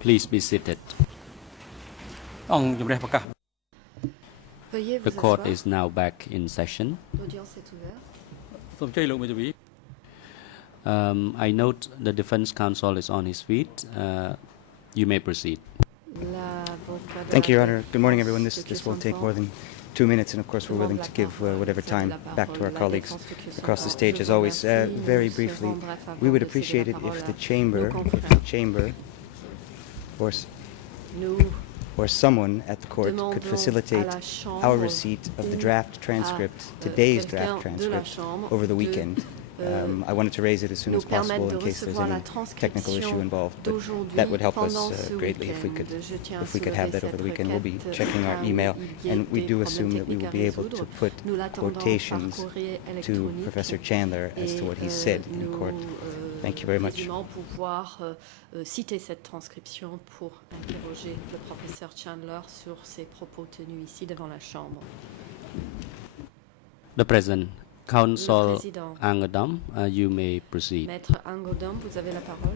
Please be seated. Veuillez The vous court asseoir. is now back in session. L'audience est ouverte. I note the defense counsel is on his feet. You may proceed. Thank you, Your Honor. Good morning, everyone. This won't take more than 2 minutes, and of course we're willing to give whatever time back to our colleagues across the stage. As always, very briefly, we would appreciate it if the chamber or someone at the court could facilitate our receipt of the draft transcript, today's draft transcript, over the weekend. I wanted to raise it as soon as possible in case there's any technical issue involved, but that would help us greatly if we could have that over the weekend. We'll be checking our email, and we do assume that we will be able to put quotations to Professor Chandler as to what he said in court. Thank you very much. Pouvoir citer cette transcription pour interroger le professeur Chandler sur ses propos tenus ici devant la Chambre. The President, Counsel Angadam, you may proceed. Maître Angodam, vous avez la parole.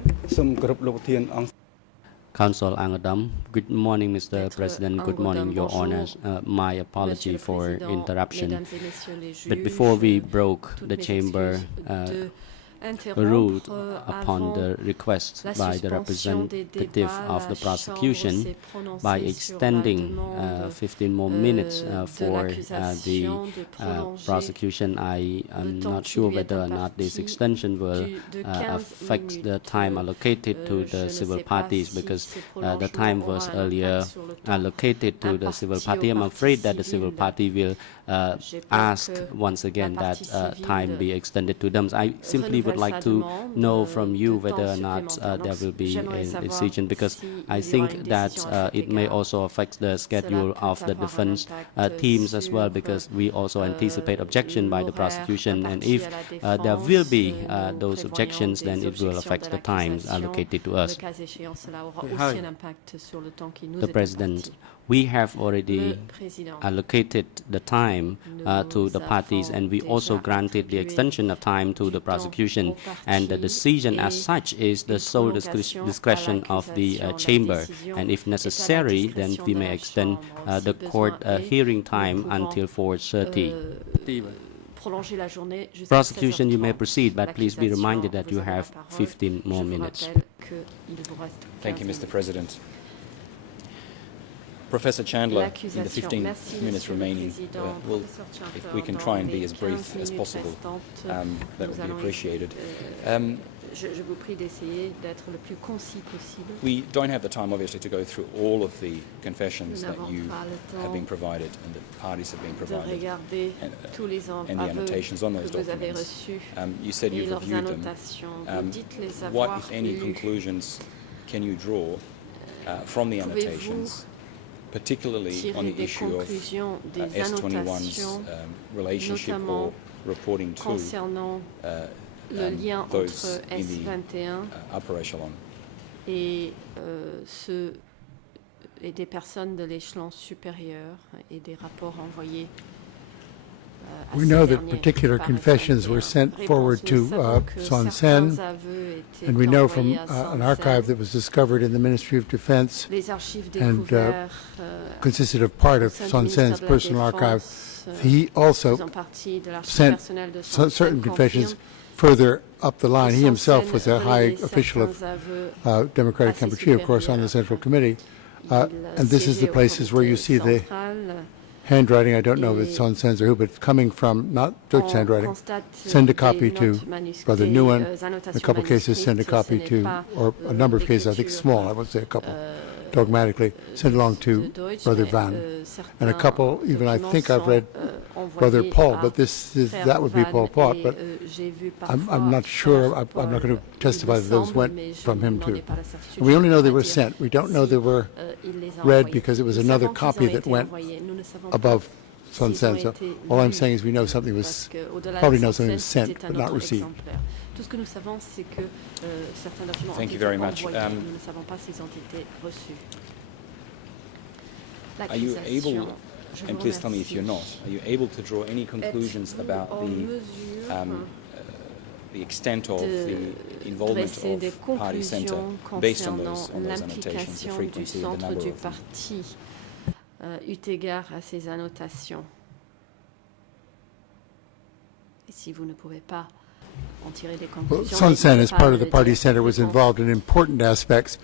Counsel Angadam, good morning, Mr. President. Good morning, Your Honors. My apology for interruption. But before we broke, the chamber ruled upon the request by the representative of the prosecution by extending 15 more minutes for the prosecution. I am not sure whether or not this extension will affect the time allocated to the civil parties, because the time was earlier allocated to the civil party. I'm afraid that the civil party will ask once again that time be extended to them. I simply would like to know from you whether or not there will be a decision, because I think that it may also affect the schedule of the defense teams as well, because we also anticipate objection by the prosecution, and if there will be those objections, then it will affect the times allocated to us. The President, we have already allocated the time to the parties, and we also granted the extension of time to the prosecution, and the decision as such is the sole discretion of the chamber, and if necessary, then we may extend the court hearing time until 4:30. Prosecution, you may proceed, but please be reminded that you have 15 more minutes. Thank you, Mr. President. Professor Chandler, in the 15 minutes remaining, if we can try and be as brief as possible, that would be appreciated. We don't have the time, obviously, to go through all of the confessions that you have been provided and the parties have been provided, and the annotations on those documents. You said you've reviewed them. What, if any, conclusions can you draw from the annotations, particularly on the issue of S21's relationship or reporting to those in the upper echelon? Et des personnes de l'échelon supérieur et des rapports envoyés. We know that particular confessions were sent forward to Son Sen, and we know from an archive that was discovered in the Ministry of Defense and consisted of part of Son Sen's personal archive. He also sent certain confessions further up the line. He himself was a high official of Democratic Kampuchea, of course, on the Central Committee. And this is the places where you see the handwriting. I don't know if it's Son Sen's or who, but coming from not Dutch handwriting. Send a copy to Brother Nguyen. In a couple of cases, send a copy to, or a number of cases, I think small, I won't say a couple, dogmatically, send along to Brother Van. And a couple, even I think I've read Brother Paul, but that would be Paul Pot, but I'm not sure, I'm not going to testify that those went from him too. And we only know they were sent. We don't know they were read because it was another copy that went above Son Sen. So all I'm saying is we know something was, probably know something was sent but not received. Thank you very much. Are you able, and please tell me if you're not, are you able to draw any conclusions about the extent of the involvement of Party Centre based on those annotations, the frequency and the number of them. Eu égard à ces annotations. Et si vous ne pouvez pas en tirer des conclusions, Son Sen, as part of the Party Center, was involved in important aspects.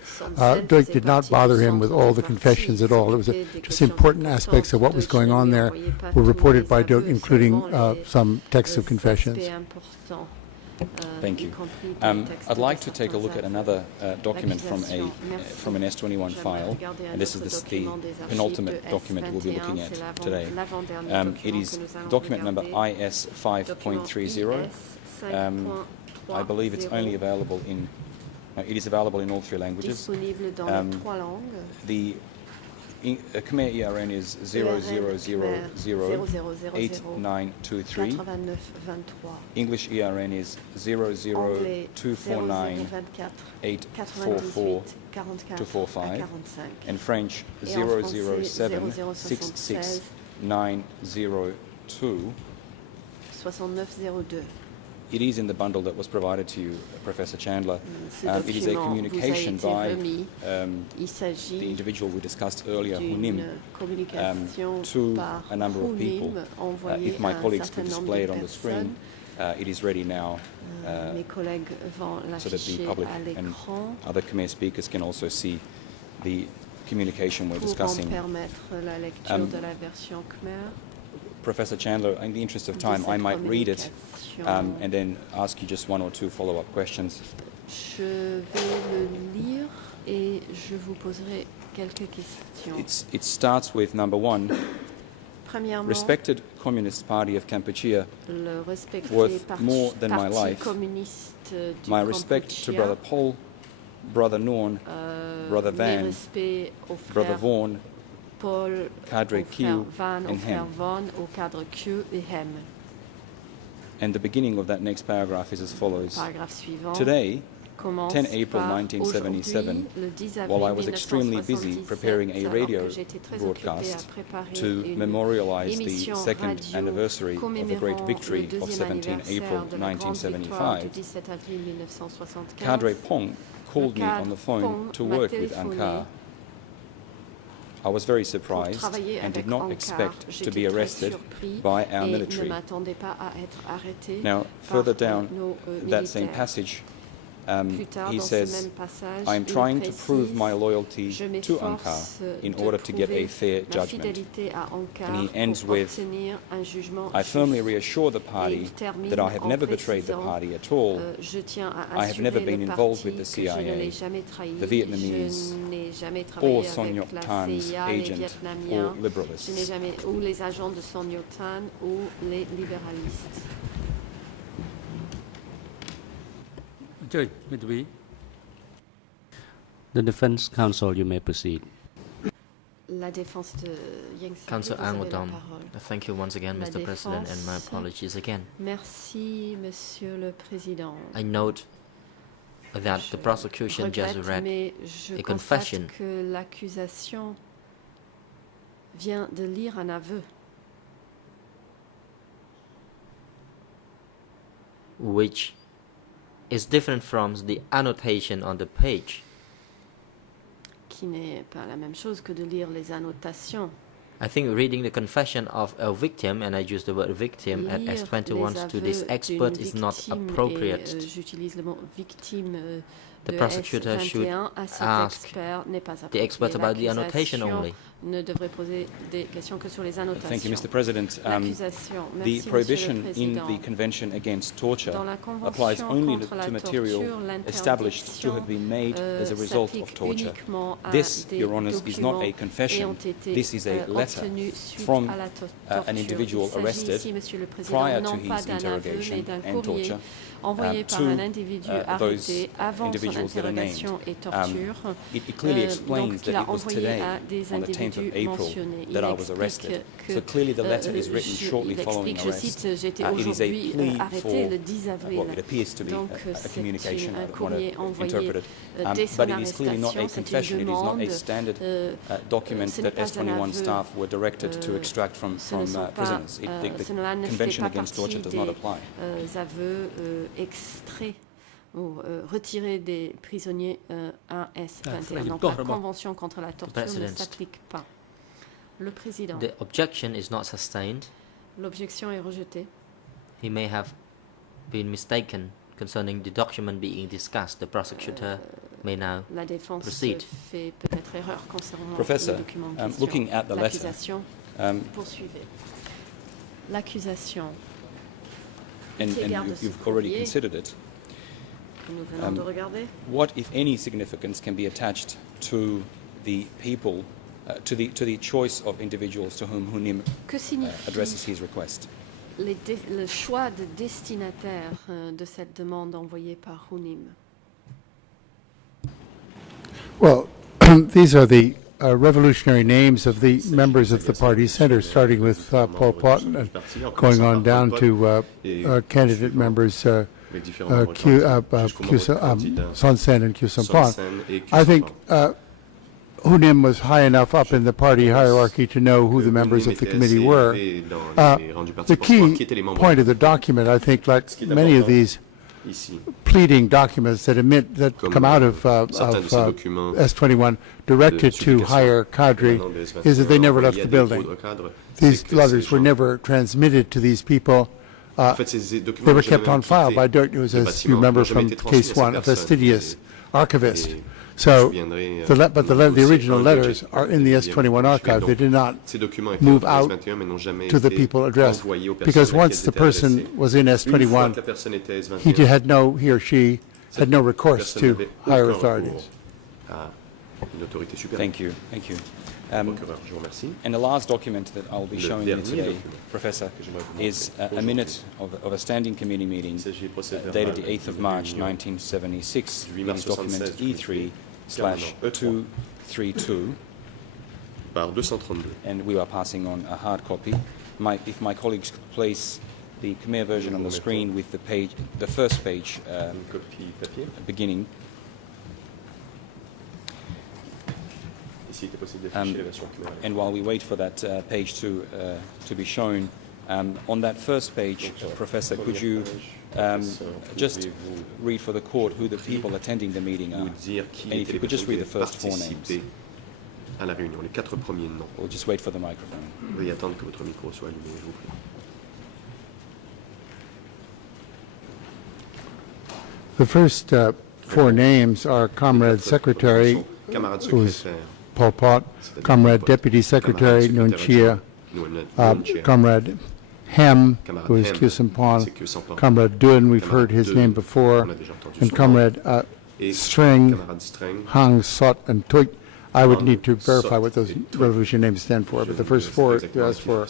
Duch did not bother him with all the confessions at all. It was just important aspects of what was going on there were reported by Duch, including some texts of confessions. Thank you. I'd like to take a look at another document from an S21 file, and this is the penultimate document we'll be looking at today. It is document number IS 5.30. I believe it's only available in. It is available in all three languages. The Khmer ERN is 00008923. English ERN is 00249844245, and French 00766902. It is in the bundle that was provided to you, Professor Chandler. It is a communication by the individual we discussed earlier, Hu Nim, to a number of people. If my colleagues could display it on the screen, it is ready now so that the public and other Khmer speakers can also see the communication we're discussing. Professor Chandler, in the interest of time, I might read it and then ask you just one or two follow-up questions. Je vais le lire et je vous poserai quelques questions. It starts with number one. Respected Communist Party of Kampuchea, worth more than my life. My respect to Brother Pol, Brother Norn, Brother Van, Brother Vaughan, Cadre Q, and Hem. And the beginning of that next paragraph is as follows. Today, 10 April 1977, while I was extremely busy preparing a radio broadcast to memorialize the second anniversary of the great victory of 17 April 1975, Cadre Pong called me on the phone to work with Angkar. I was very surprised and did not expect to be arrested by our military. Now, further down that same passage, he says, I am trying to prove my loyalty to Angkar in order to get a fair judgment. And he ends with, I firmly reassure the party that I have never betrayed the party at all. I have never been involved with the CIA, the Vietnamese, or Son Ngoc Than's agent or liberalists. The Defense Counsel, you may proceed. Counsel Ang Udom, thank you once again, Mr. President, and my apologies again. Merci, Monsieur le Président. I note that the prosecution just read a confession que l'accusation vient de lire un aveu. Which is different from the annotation on the page. Qui n'est pas la même chose que de lire les annotations. I think reading the confession of a victim, and I use the word victim at S21 to this expert, is not appropriate. J'utilise le mot victime. The prosecutor should ask the expert about the annotation only. Ne devrait poser des questions que sur les annotations. Thank you, Mr. President. The prohibition in the Convention Against Torture applies only to material established to have been made as a result of torture. This, Your Honours, is not a confession. This is a letter from an individual arrested prior to his interrogation and torture to those individuals individuals that are named. It clearly explains that it was today, on the 10th of April, that I was arrested. So clearly the letter is written shortly following arrest. It is a plea for what it appears to be a communication. I don't want to interpret it. But it is clearly not a confession. It is not a standard document that S21 staff were directed to extract from prisoners. The Convention Against Torture does not apply. Ou retirer des prisonniers à S21. Donc la Convention contre la torture ne s'applique pas. Le président. The objection is not sustained. L'objection est rejetée. He may have been mistaken concerning the document being discussed. The prosecutor may now la défense proceed. Fait peut-être erreur concernant Professor, le document en question. Looking at the letter, poursuivez. L'accusation. And you've already considered it. What, if any, significance can be attached to the people, to the choice of individuals to whom Hunim addresses his request? Le choix de destinataire de cette demande envoyée par Hunim. Well, these are the revolutionary names of the members of the party center, starting with Pol Pot and going on down to candidate members Son Sen and Khieu Samphan. I think Hunim was high enough up in the party hierarchy to know who the members of the committee were. The key point of the document, I think, like many of these pleading documents that come out of S21 directed to higher cadre, is that they never left the building. These letters were never transmitted to these people. They were kept on file by Dirk News, as you remember from case one, a fastidious archivist. So, the original letters are in the S21 archive. They did not move out to the people addressed, because once the person was in S21, he or she had no recourse to higher authorities. Thank you. Thank you. And the last document that I'll be showing you today, Professor, is a minute of a standing committee meeting dated the 8th of March 1976. It is document E3/232. And we are passing on a hard copy. If my colleagues could place the Khmer version on the screen with the first page beginning. And while we wait for that page to be shown, on that first page, Professor, could you just read for the court who the people attending the meeting are? And if you could just read the first four names. We'll just wait for the microphone. Veuillez attendre que votre micro soit allumé, je vous prie. The first four names are Comrade Secretary, who is Pol Pot, Comrade Deputy Secretary Nuon Chea, Comrade Hem, who is Khieu Samphan, Comrade Duan, we've heard his name before, and Comrade Streng, Hang, Sot, and Tuik. I would need to verify what those revolution names stand for, but the first four you asked for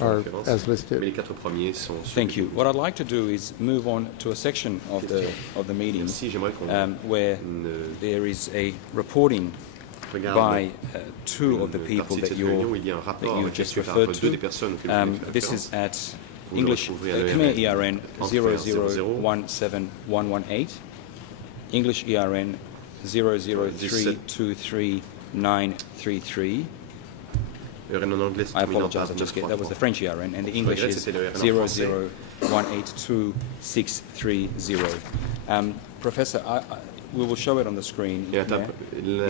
are as listed. Thank you. What I'd like to do is move on to a section of the meeting where there is a reporting by two of the people that you just referred to. This is at English Khmer ERN 0017118, English ERN 00323. 933. I apologize, that was the French ERN, and the English is 001826330. Professor, we will show it on the screen. It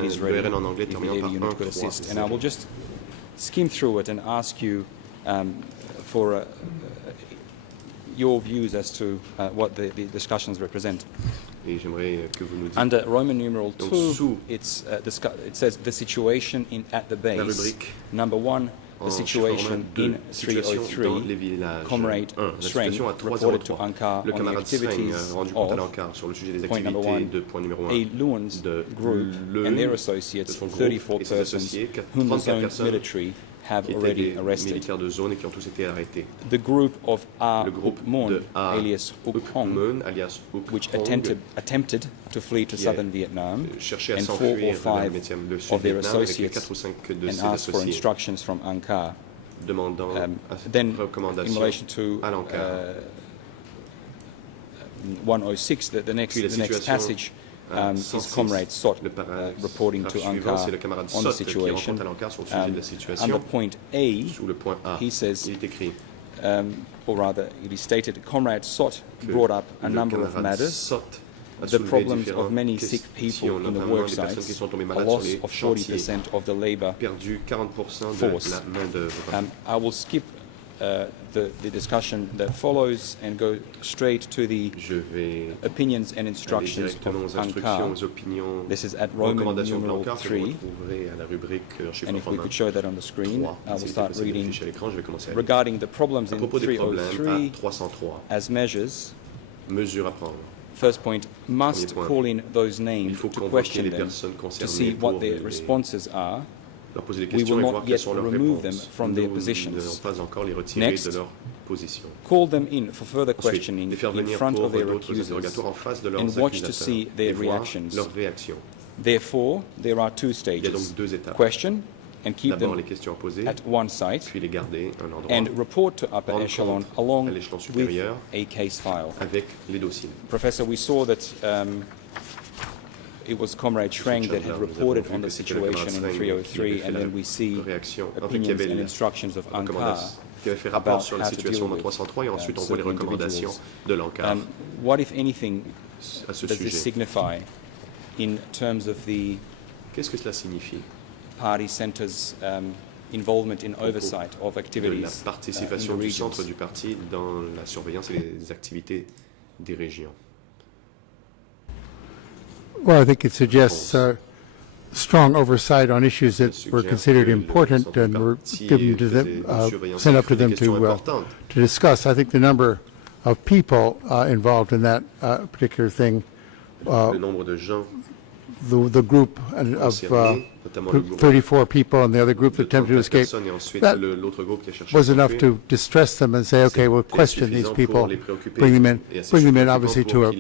is ready, if the unit could assist. And I will just skim through it and ask you for your views as to what the discussions represent. Under Roman numeral 2, it says the situation at the base. Number 1, the situation in 303. Comrade Streng reported to Ankar on the activities of, point number 1, a Luans group and their associates, 34 persons, whom the zone military have qui étaient already des arrested. militaires de zone et qui ont tous été arrêtés. The group of Le groupe Mon, de alias Uk Hong, Mon, alias Uk which Hong, attempted to flee to qui southern Vietnam, cherchait à and 4 or s'enfuir vers 5 le of sud their Vietnam avec les associates, 4 ou 5 de and ses asked for associés, instructions from Angkar. demandant Then, in recommandation relation to à l'Ankara. 106, the next passage is Comrade Sot reporting to Angkar on the situation. Under point A, he says, or rather, it is stated, Comrade Sot brought up a number of matters, the problems of many sick people in the work sites, a loss of 40% of the labor force. I will skip the discussion that follows and go straight to the opinions and instructions of Angkar. This is at Roman numeral 3, and if we could show that on the screen, I will start reading. Regarding the problems in 303 as measures, first point, must call in those names to question them to see what their responses are. We will not yet remove them from their positions. Next, call them in for further questioning in front of their accusers and watch to see their reactions. Therefore, there are 2 stages. Question and keep them at one site and report to upper echelon along with a case file. Professor, we saw that it was Comrade Schreng that had reported on the situation in 303, and then we see opinions and instructions of Angkar about how to deal with certain individuals. What, if anything, does this signify in terms of the party centre's involvement in oversight of activities la participation du centre du parti dans la surveillance et les activités des régions? Well, I think it suggests strong oversight on issues that were considered important and were given to them, sent up to them to discuss. I think the number of people involved in that particular thing, the group of 34 people and the other group that attempted to escape, that was enough to distress them and say, okay, we'll question these people, bring them in obviously to a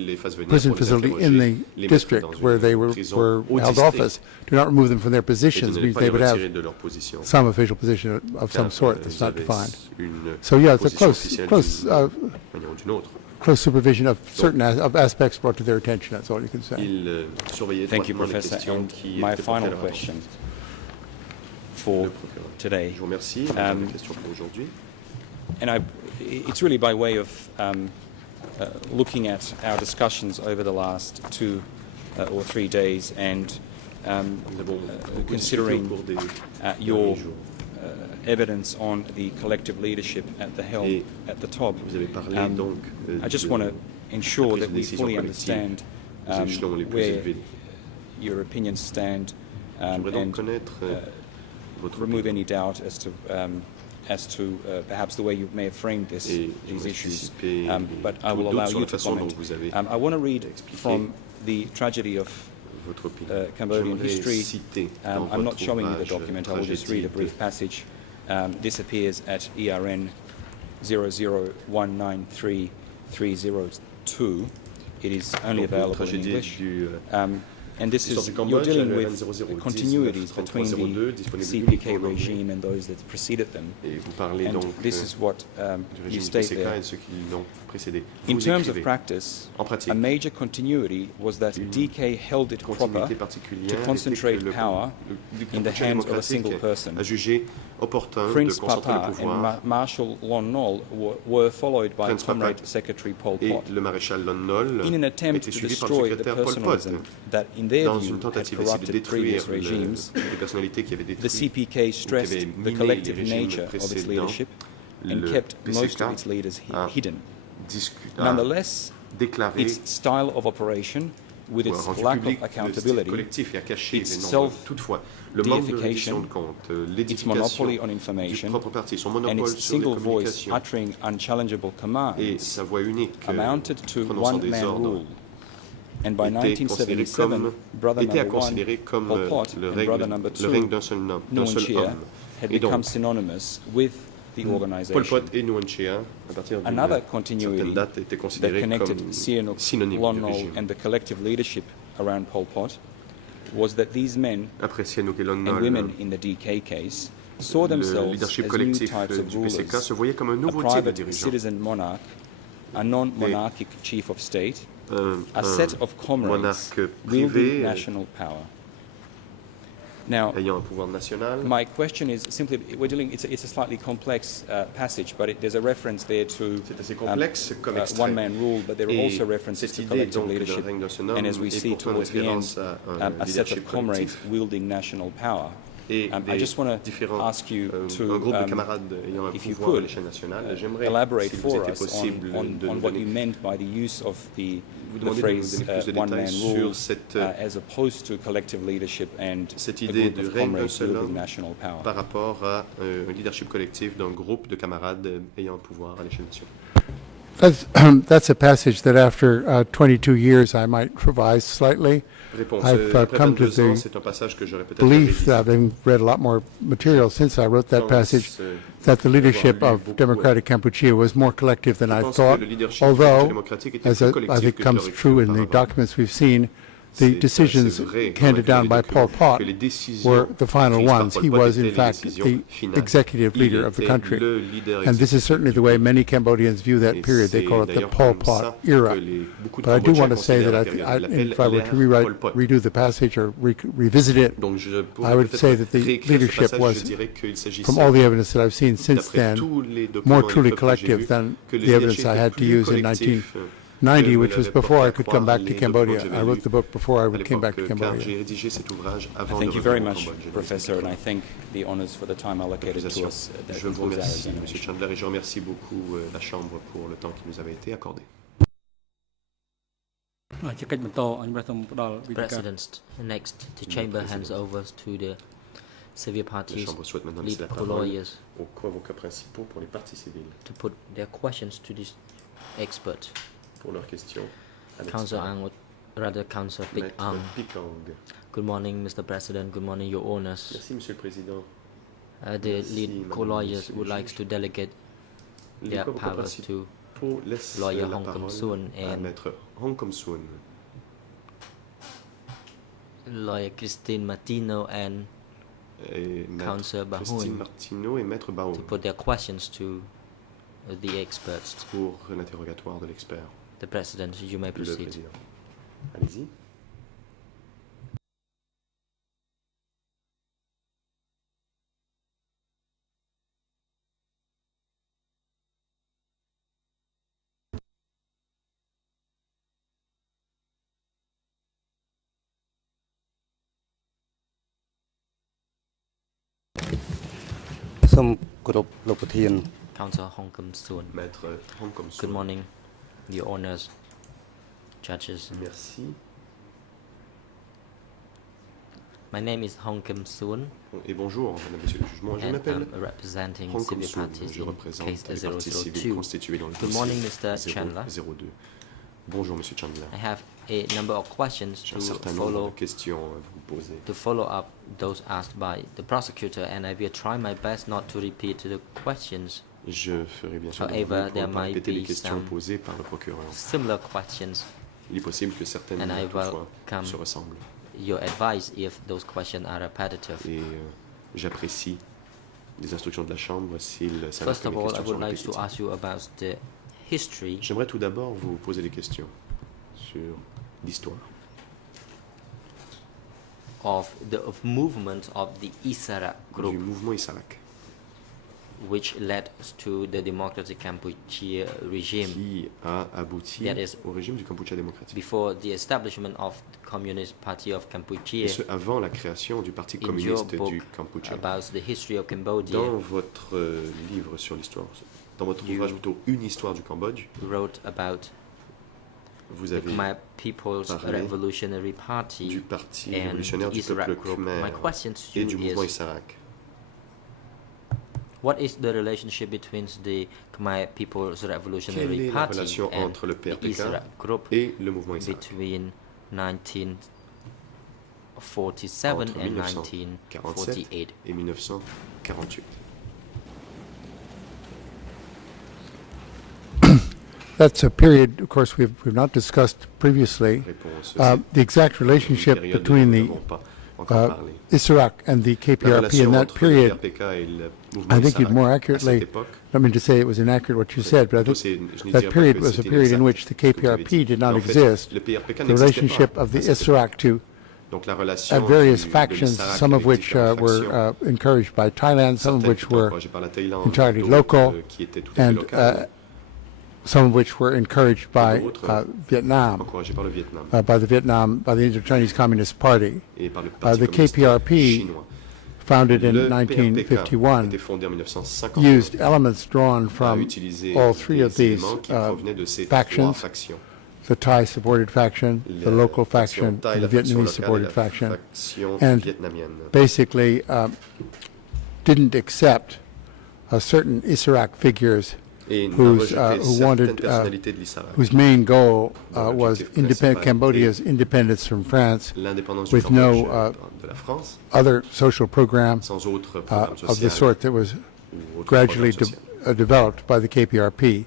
prison facility in the district where they were held office. Do not remove them from their positions, because they would have some official position of some sort that's not defined. So yeah, it's a close supervision of certain aspects brought to their attention. That's all you can say. Thank you, Professor. And my final question for today, and it's really by way of looking at our discussions over the last 2 or 3 days and considering your evidence on the collective leadership at the helm, at the top. I just want to ensure that we fully understand where your opinions stand and remove any doubt as to perhaps the way you may have framed these issues. But I will allow you to comment. I want to read from the tragedy of Cambodian history. I'm not showing you the document. I will just read a brief passage. This appears at ERN 00193-302. It is only available in English. And this is, you're dealing with continuities between the CPK regime and those that preceded them. And this is what you state there. In terms of practice, a major continuity was that DK held it proper to concentrate power in the hands of a single person. Prince Papa and Marshal Lon Nol were followed by Comrade Secretary Pol Pot. In an attempt to destroy the personalism that, in their view, had corrupted previous regimes, the CPK stressed the collective nature of its leadership and kept most of its leaders hidden. Nonetheless, its style of operation, with its lack of accountability, its self-deification, its monopoly on information, and its single voice uttering unchallengeable commands, amounted to one-man rule. And by 1977, brother number 1, Pol Pot, and brother number 2, Nuon Chea, had become synonymous with the organization. Pol Pot et Nuon Chea, à partir d'une certaine date, étaient considérés comme synonymes du régime. And the collective leadership around Pol Pot was that these men Après Sihanouk et Lon Nol, and women in the DK case saw themselves leadership as new collectif types of du rulers, PCK se voyait comme un a nouveau type de private dirigeant. citizen monarch, a non-monarchic chief of state, a Un set of comrades monarque wielding privé national power. Now, ayant un pouvoir national. my question is simply, it's a slightly complex passage, but there's a reference there to C'est assez complexe comme extrait. one-man rule, but there are also references Cette to idée collective donc d'un leadership. règne d'un seul homme And as we est see pourtant une towards the end, référence à un a set of leadership comrades collectif. wielding national power. Et I just want to différents, ask you un groupe de to, camarades ayant un if you pouvoir à could, l'échelle nationale. J'aimerais, elaborate s'il vous for était us possible, de on nous what donner, you meant by the use of the demander phrase de donner plus de one-man détails sur rule cette, as opposed to collective leadership and cette a idée group de of règne d'un comrades seul wielding homme national power. par rapport à un leadership collectif d'un groupe de camarades ayant un pouvoir à l'échelle nationale. That's a passage that after 22 years I might revise slightly. Réponse. I've Après come to 22 ans, the c'est un passage que j'aurais peut-être belief, révisé. having read a lot more material since I wrote that passage, that the leadership of democratic Kampuchea was more collective than I thought, although, as I think comes true in the documents we've seen, the decisions handed down by Pol Pot were the final ones. He was, in fact, the executive leader of the country. And this is certainly the way many Cambodians view that period. They call it the Pol Pot era. But I do want to say that if I were to redo the passage or revisit it, I would say that the leadership was, from all the evidence that I've seen since then, more truly collective than the evidence I had to use in 1990, which was before I could come back to Cambodia. I wrote the book before I came back to Cambodia. Thank you very much, Professor, and I thank the honors for the time allocated to us. Je vous remercie, M. Chandler, et je remercie beaucoup la Chambre pour le temps qui nous avait été accordé. President, next, the Chamber hands over to the civil La parties Chambre souhaite maintenant lead laisser la parole co-lawyers aux co-avocats principaux pour les parties civiles to put their questions to this expert. pour leurs questions. Councillor Ang, rather Councillor Pik Maître Ang. Pikang. Good morning, Mr. President. Good morning, Your Honours. Merci, Monsieur le Président. The lead co-lawyers would like to delegate Les their co-avocats powers to principaux laissent lawyer la Hong Kum parole Soon à and Maître Hong Kum Soon, lawyer Christine Martino and et Maître Councillor Christine Bahoun Martineau et Maître Baum to put their questions to the experts. pour l'interrogatoire de l'expert. The President, you may Le proceed. Président. Allez-y. Councillor Hong Kum Soon. Maître Hong Kum Soon. Good morning, Your Honours, judges. Merci. My name is Hong Kum Soon, Et bonjour, Madame, Monsieur le jugement. Je and m'appelle I'm representing Hong Kum civil Soon. parties Je in représente case les parties civiles 002. constituées dans le Good morning, dossier Mr. Chandler. 002. Bonjour, Monsieur Chandler. I have a number of questions J'ai un certain nombre de questions à vous poser. to follow up those asked by the prosecutor, and I will try my best not to repeat the questions. Je ferai bien sûr de mon However, mieux there pour ne pas might répéter les be questions some posées par le procureur. Similar questions. Il est possible que certaines And I toutefois welcome se ressemblent. Your advice if those questions are repetitive. Et j'apprécie les instructions de la Chambre s'il s'avère First que of mes all, I questions would sont like to répétitives. ask you about the history J'aimerais tout d'abord vous poser des questions sur l'histoire of the movement of the Isara du group, mouvement Isarak, which led to the Democratic Kampuchea regime qui a abouti That is- au régime du Kampuchea démocratique. before the establishment of the Communist Party of Et Kampuchea. ce, avant la création du Parti In your communiste book du Kampuchea. about the history of Cambodia, Dans votre livre sur l'histoire, dans votre You- ouvrage plutôt Une histoire du Cambodge, wrote about vous the avez Khmer People's parlé Revolutionary du Party Parti and révolutionnaire the du Isara peuple group. khmer My question to et du you mouvement is, Isarak. what is the relationship between the Khmer People's Quelle Revolutionary est la Party relation and entre le the PRPK Isara group et le mouvement Isarak between 19 1947 and 1948. Et 1948. That's a period, of course, we've not discussed previously. The exact relationship between the ISRAQ and the KPRP in that period, I think you'd more accurately, I mean to say it was inaccurate what you said, but I think that period was a period in which the KPRP did not exist. The relationship of the ISRAQ to various factions, some of which were encouraged by Thailand, some of which were entirely local, and some of which were encouraged by Vietnam, by the Indo-Chinese Communist Party. The KPRP, founded in 1951, used elements drawn from all three of these factions, the Thai-supported faction, the local faction, and the Vietnamese-supported faction, and basically didn't accept certain ISRAQ figures whose main goal was Cambodia's independence from France, with no other social program of the sort that was gradually developed by the KPRP.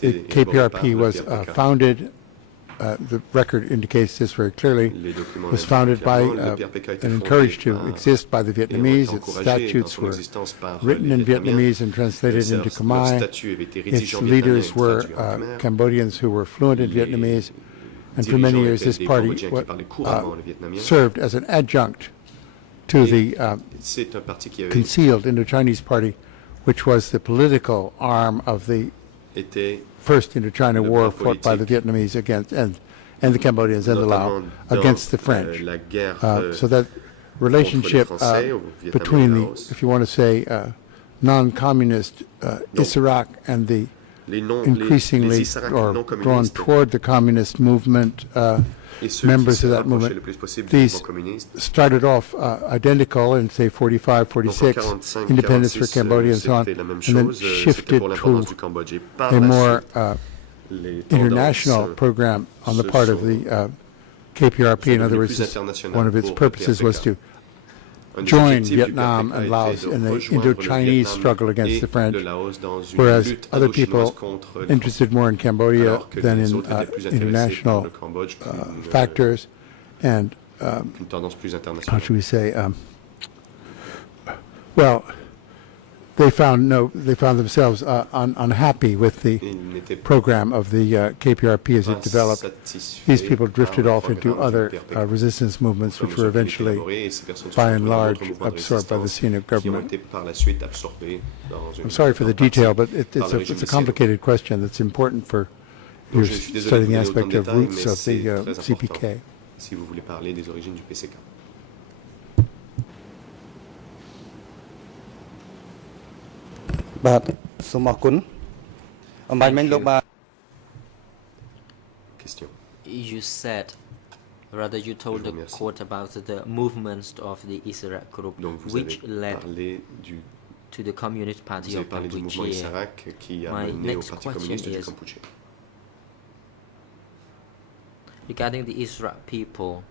The KPRP was founded, the record indicates this very clearly, was founded by and encouraged to exist by the Vietnamese. Its statutes were written in Vietnamese and translated into Khmer. Its leaders were Cambodians who were fluent in Vietnamese, and for many years this party served as an adjunct to the concealed Indo-Chinese Party, which was the political arm of the First Indochina War fought by the Vietnamese against and the Cambodians and the Lao against the French. So that relationship between the, if you want to say, non-communist ISRAQ and the increasingly or drawn toward the communist movement members of that movement, these started off identical in, say, 45, 46, independence for Cambodia and so on, and then shifted to a more international program on the part of the KPRP. In other words, one of its purposes was to join Vietnam and Laos in the Indo-Chinese struggle against the French, whereas other people interested more in Cambodia than in international factors and, how should we say, well, they found themselves unhappy with the program of the KPRP as it developed. These people drifted off into other resistance movements, which were eventually, by and large, absorbed by the Sihanouk government. I'm sorry for the detail, but it's a complicated question that's important for your studying the aspect of roots of the CPK. You said, rather you told the court about the movements of the ISRAQ group, which led to the Communist Party of Cambodia. My next question is, regarding the ISRAQ people,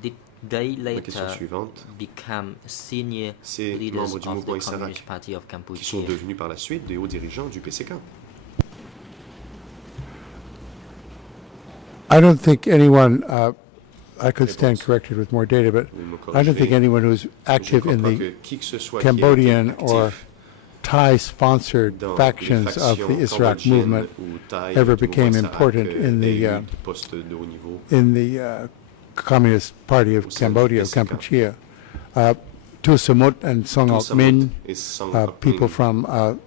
did they later become senior leaders of the Communist Party of Cambodia? Qui sont devenus par la suite des hauts dirigeants du PCK. I don't think anyone, I could stand corrected with more data, but I don't think anyone who's active in the Cambodian or Thai-sponsored factions of the ISRAQ movement ever became important in the Communist Party of Cambodia, of Kampuchea. Tu Samut and Songok Min, people from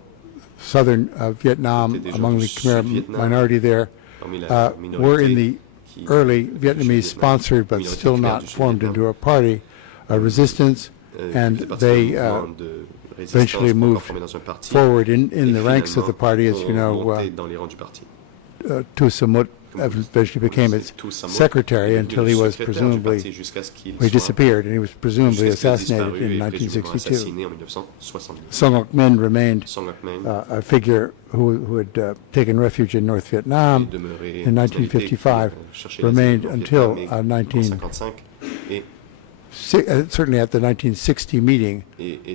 southern Vietnam, among the Khmer minority there, were in the early Vietnamese-sponsored but still not formed into a party, resistance, and they eventually moved forward in the ranks of the party. As you know, Tu Samut eventually became its secretary until he was presumably, he disappeared and he was presumably assassinated in 1962. Songok Min remained a figure who had taken refuge in North Vietnam in 1955, remained until certainly at the 1960 meeting,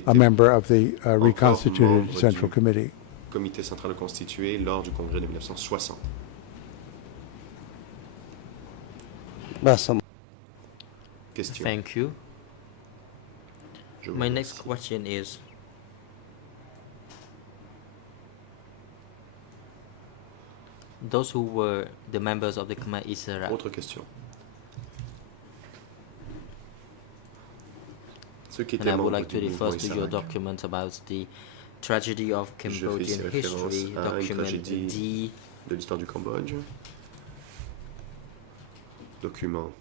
a member of the reconstituted Central Committee. Comité central constitué lors du congrès de 1960. Question. Thank you. My next question is, those who were the members of the Khmer Issarak. Autre question. And I would like to refer to your document about the tragedy of Cambodian history, document D. De l'histoire du Cambodge. Document.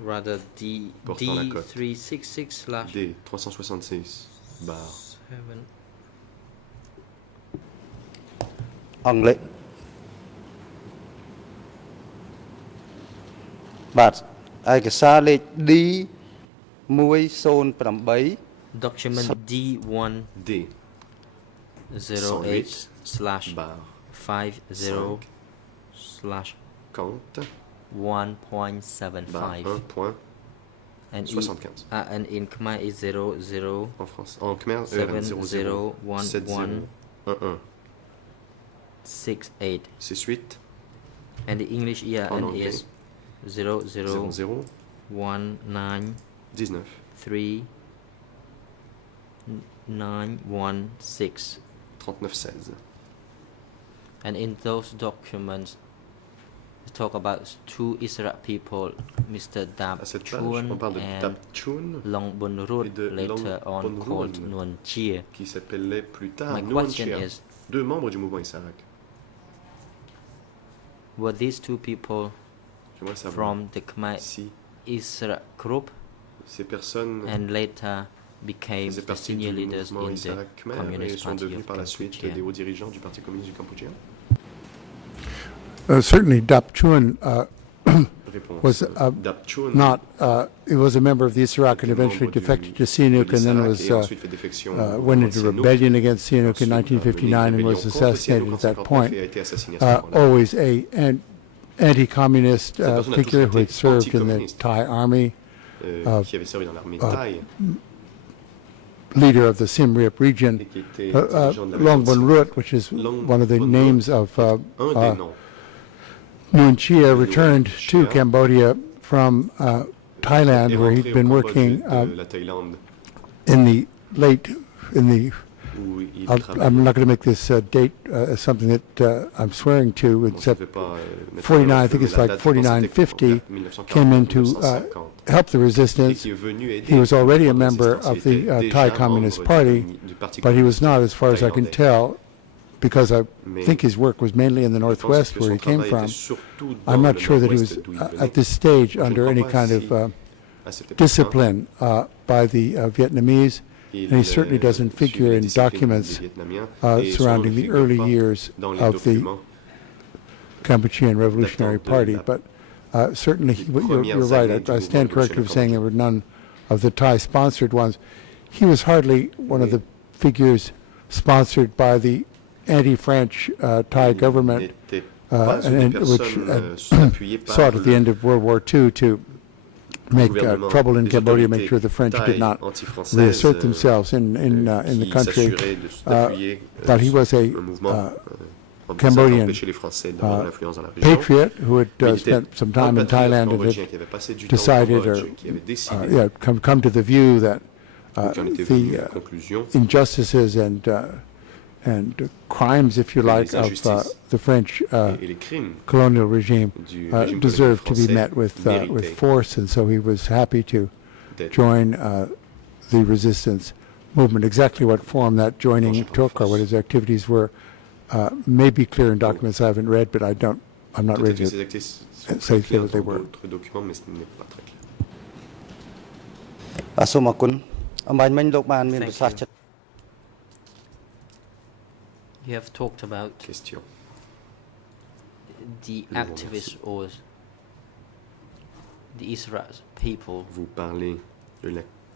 Rather D366 D366 bar 7. Anglais. បាទឯកសារលេខ D 108 document D1 D 08 slash bar 50 slash compte 1.75 and 75 and in Khmer is 00 en France en Khmer 701168 68 and the English ERN is 00 19 3 916 3916 and in those documents talk about two Issarak people, Mr. Dap Chun and Long Bun Rut, later on called Nuon Chia. Qui s'appelait plus tard My question is, deux membres du mouvement Issarak. Were these two people from the Khmer Issarak group ces personnes and later became the senior leaders in the Communist Party of par la suite Cambodia? des hauts dirigeants du Parti communiste du Cambodge? Certainly, Dap Chun was not. He was a member of the Issarak and eventually defected to Sihanouk, and then was went into rebellion against Sihanouk in 1959 and was assassinated at that point. Always an anti-communist figure who had served in the Thai army. Leader of the Siem Reap region, Long Bun Rut, which is one of the names of Nuon Chia, returned to Cambodia from Thailand, where he'd been working in the I'm not going to make this date something that I'm swearing to, except 49, I think it's like 4950, came in to help the resistance. He was already a member of the Thai Communist Party, but he was not, as far as I can tell, because I think his work was mainly in the Northwest where he came from. I'm not sure that he was at this stage under any kind of discipline by the Vietnamese, and he certainly doesn't figure in documents surrounding the early years of the Cambodian Revolutionary Party. But certainly, you're right. I stand corrected of saying there were none of the Thai-sponsored ones. He was hardly one of the figures sponsored by the anti-French Thai government, which sought at the end of World War II to make trouble in Cambodia, make sure the French did not reassert themselves in the country. But he was a Cambodian patriot who had spent some time in Thailand and had decided or come to the view that the injustices and crimes, if you like, of the French colonial regime deserved to be met with force, and so he was happy to join the resistance movement. Exactly what form that joining took or what his activities were may be clear in documents I haven't read, but I'm not ready to say what they were. You have talked about the activists or the Issarak people. Vous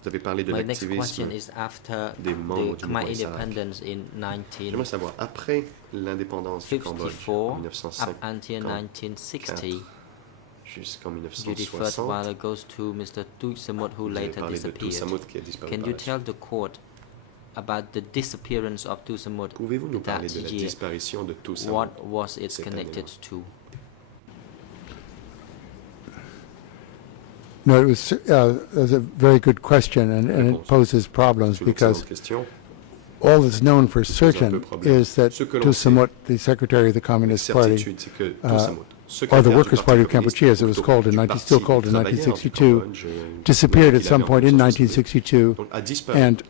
avez parlé de My next question is after the Khmer independence in 1954 up until 1960, jusqu'en You referred a while 1960. ago to Mr. Toussaint, who Vous avez later parlé de disappeared. Toussaint qui a disparu Can par you la tell suite. the court about the disappearance of Toussaint Pouvez-vous nous that parler de la year? disparition de Toussaint? What was it cette connected année-là? to? No, it was a very good question, and it poses problems C'est une because excellente question. all that's known for pose un peu certain problème. is that Ce que l'on Toussaint, the secretary of the Avec Communist Party, certitude, c'est que or Toussaint, the secrétaire du Workers' Party of Parti Kampuchea, as it was communiste, called du still Parti called in des travailleurs du 1962, Cambodge, disappeared qu'il at some avait point in 1962. 1962, Donc, a disparu and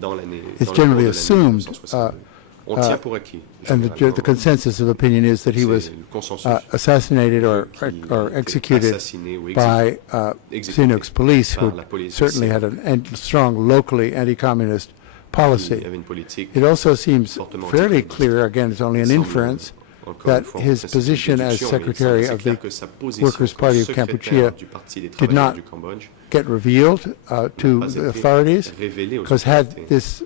dans l'année. it's dans le generally cours de l'année assumed, 1962. On tient pour acquis. and généralement, the consensus of opinion is that he c'est was le consensus assassinated or qu'il a été executed assassiné ou by exécuté Sihanouk's police, par who la police certainly had a strong locally anti-communist Il policy. y avait une politique It also seems fortement fairly anticommuniste. clear, again, it's only an Semble, inference, encore that une fois, his c'est une position as déduction, mais secretary il semble of clair the que sa position Workers' comme Party of secrétaire Kampuchea du Parti des did travailleurs not du Cambodge get revealed to pas the été authorities, révélé aux because had autorités. this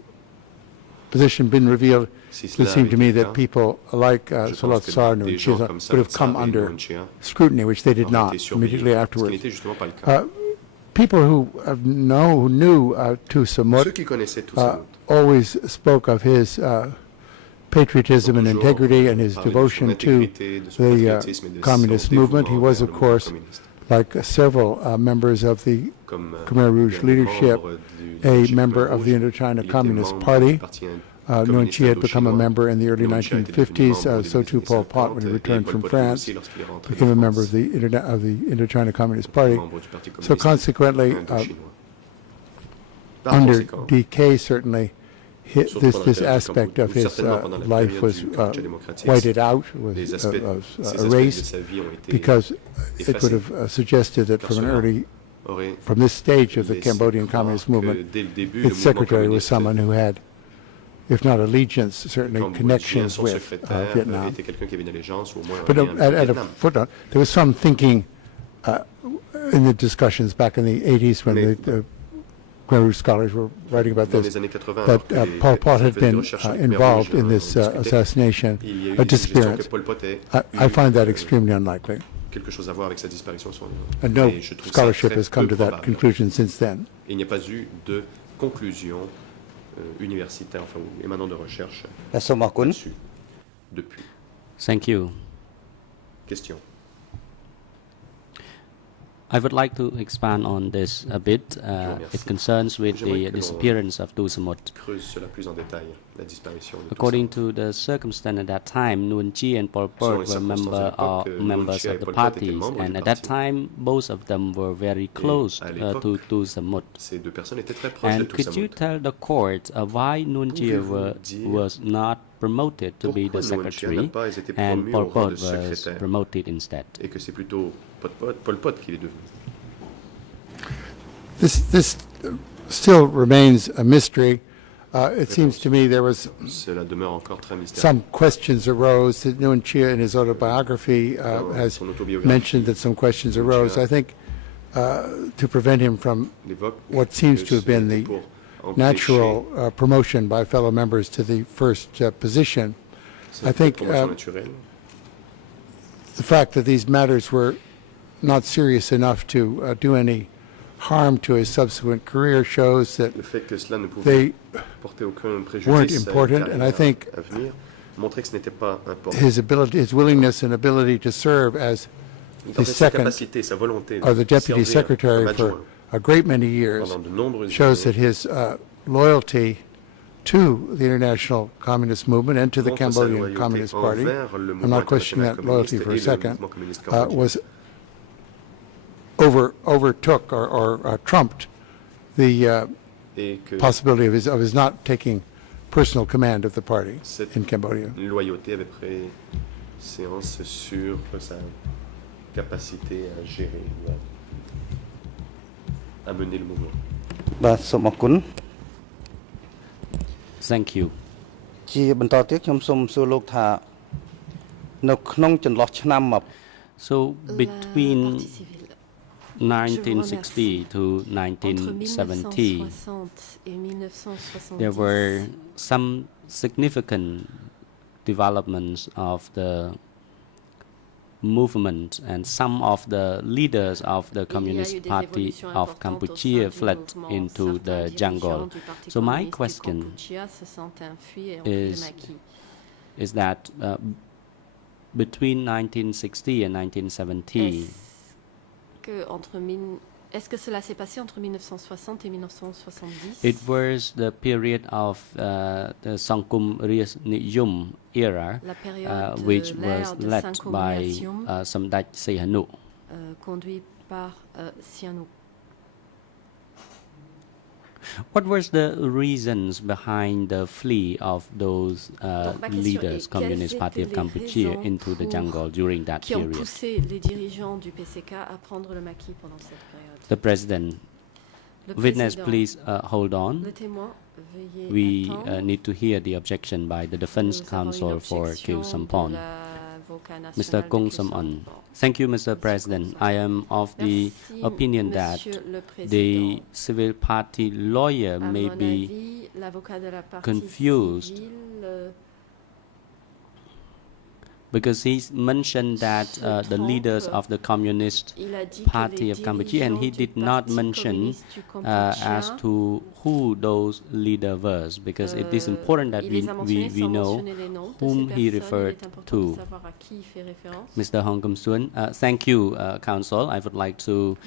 position been revealed, Si it cela would seem to avait me été le that cas, people like je pense Salat que Sarno des and gens Chiza comme would have Salat come Sarno et under Nunchia scrutiny, which they did auraient not été surveillés, immediately ce qui afterwards. n'était justement pas le cas. People who knew Toussaint Ceux qui connaissaient Toussaint always spoke of his patriotism and toujours integrity and his parlaient de son devotion to intégrité, de son the patriotisme et de son communist movement. He dévouement was, envers of le mouvement course, communiste. like several members of the Comme, Khmer Rouge il y a des leadership, membres du a leadership member Khmer of the Rouge. Indochina Il était Communist membre Party. du Parti Nguyen communiste Chi had become a indochinois. member in the early Nguyen Chi était devenu 1950s, membre au so début too des Pol années Pot, 50, when he et returned Pol from Pot France, aussi lorsqu'il est rentré became a de member France, of the Indochina Communist Party. membre du Parti So communiste consequently, indochinois. Par under conséquent, DK, certainly, surtout pendant la this période du aspect of Cambodge, ou his certainement pendant la life période was du Cambodge démocratique, whited out, ces was aspects de erased, sa vie ont été because it would effacés. have suggested that from Aurait this stage of the laissé Cambodian croire Communist que movement, dès le début, le its mouvement secretary was communiste someone who had, if not allegiance, certainly cambodgien, connections son with secrétaire Vietnam. était quelqu'un qui avait une allégeance ou au moins un But lien avec at a Vietnam. footnote, there was some thinking in the discussions back in the 80s when Mais- the Khmer Rouge scholars were writing about Dans this, les années 80, that alors que Pol Pot les had been recherches avec Khmer involved Rouge in this ont discuté, assassination, il y a eu a des suggestions que disappearance. Pol Pot ait I eu, find that extremely unlikely, quelque chose à voir avec sa disparition. and no Et je trouve ça scholarship très has come peu to that probable. conclusion since then. Et il n'y a pas eu de conclusion universitaire, enfin, ou émanant de recherche là-dessus depuis. Thank you. Question. I would like to expand on this a bit. It concerns with the disappearance of Toussaint. Creuse cela plus en détail, la disparition de According Toussaint. to the circumstance at that time, Nguyen Chi and Pol Pot Selon les were circonstances à l'époque, members Nguyen Chi et of the Pol Pot étaient parties, membres and du at that parti. time, both of them were very close à to l'époque, Toussaint. Ces deux personnes étaient très proches de And could you Toussaint. tell the court why Nguyen Chi Pouvez-vous dire was not promoted to be pourquoi the Nguyen Chi n'a secretary pas été and promu Pol au rang Pot de was secrétaire promoted instead? et que c'est plutôt Pol Pot qui est devenu. This still remains a mystery. It seems to me there was Cela demeure encore très mystérieux. some questions arose. That Nguyen Chi in his autobiography has Son autobiographie mentioned that some questions arose. I think to prevent him from l'évoque what seems que to have been c'était the pour empêcher natural promotion by fellow members to the first position. cette I think promotion naturelle. the fact that these matters were not serious enough to do any harm to his subsequent career shows that Le fait que cela ne pouvait they porter aucun weren't préjudice à important, une and I carrière think à venir montrait que ce n'était pas important. his willingness and ability to serve as En the fait, sa second capacité, sa volonté or the de deputy servir secretary comme for adjoint a great many years pendant de nombreuses shows that années his loyalty to the international communist movement and to the montre sa Cambodian loyauté Communist Party, envers le I'm mouvement not questioning that international loyalty communiste for a et le second, mouvement communiste cambodgien. was overtook or trumped the Et que possibility of his not taking personal command of the party cette in Cambodia. loyauté avait préséance sur sa capacité à gérer ou à mener le mouvement. បាទសូមអរគុណ Thank you. ជាបន្តទៀតខ្ញុំសូមសួរលោកថានៅក្នុងចន្លោះឆ្នាំ So between La partie civile. 1960 to Entre 1970, 1960 et 1970, there were some significant developments of the movement, and some of the leaders of the Communist Party of Cambodia fled into the jungle. So my question is that between 1960 and 1970, est-ce que cela s'est passé entre 1960 et 1970? It was the period of the Sangkum Niyum era, which was led by Samdech Sihanouk. Conduit par Sihanouk. What was the reasons behind the flee of those leaders, Communist Party of Cambodia, into the jungle during that period? Qui ont poussé les dirigeants du PCK à prendre le maquis pendant cette période? The President. Witness, please hold on. We need to hear the objection by the Defense Counsel for Khieu Samphan. Mr. Kong Sam-on. Thank you, Mr. President. I am of the opinion that the civil party lawyer may be confused because he mentioned that the leaders of the Communist Party of Cambodia, and he did not mention as to who those leaders were, because it is important that we know whom he referred to. Mr. Hong Kum Suan, thank you, Counsel. I would like to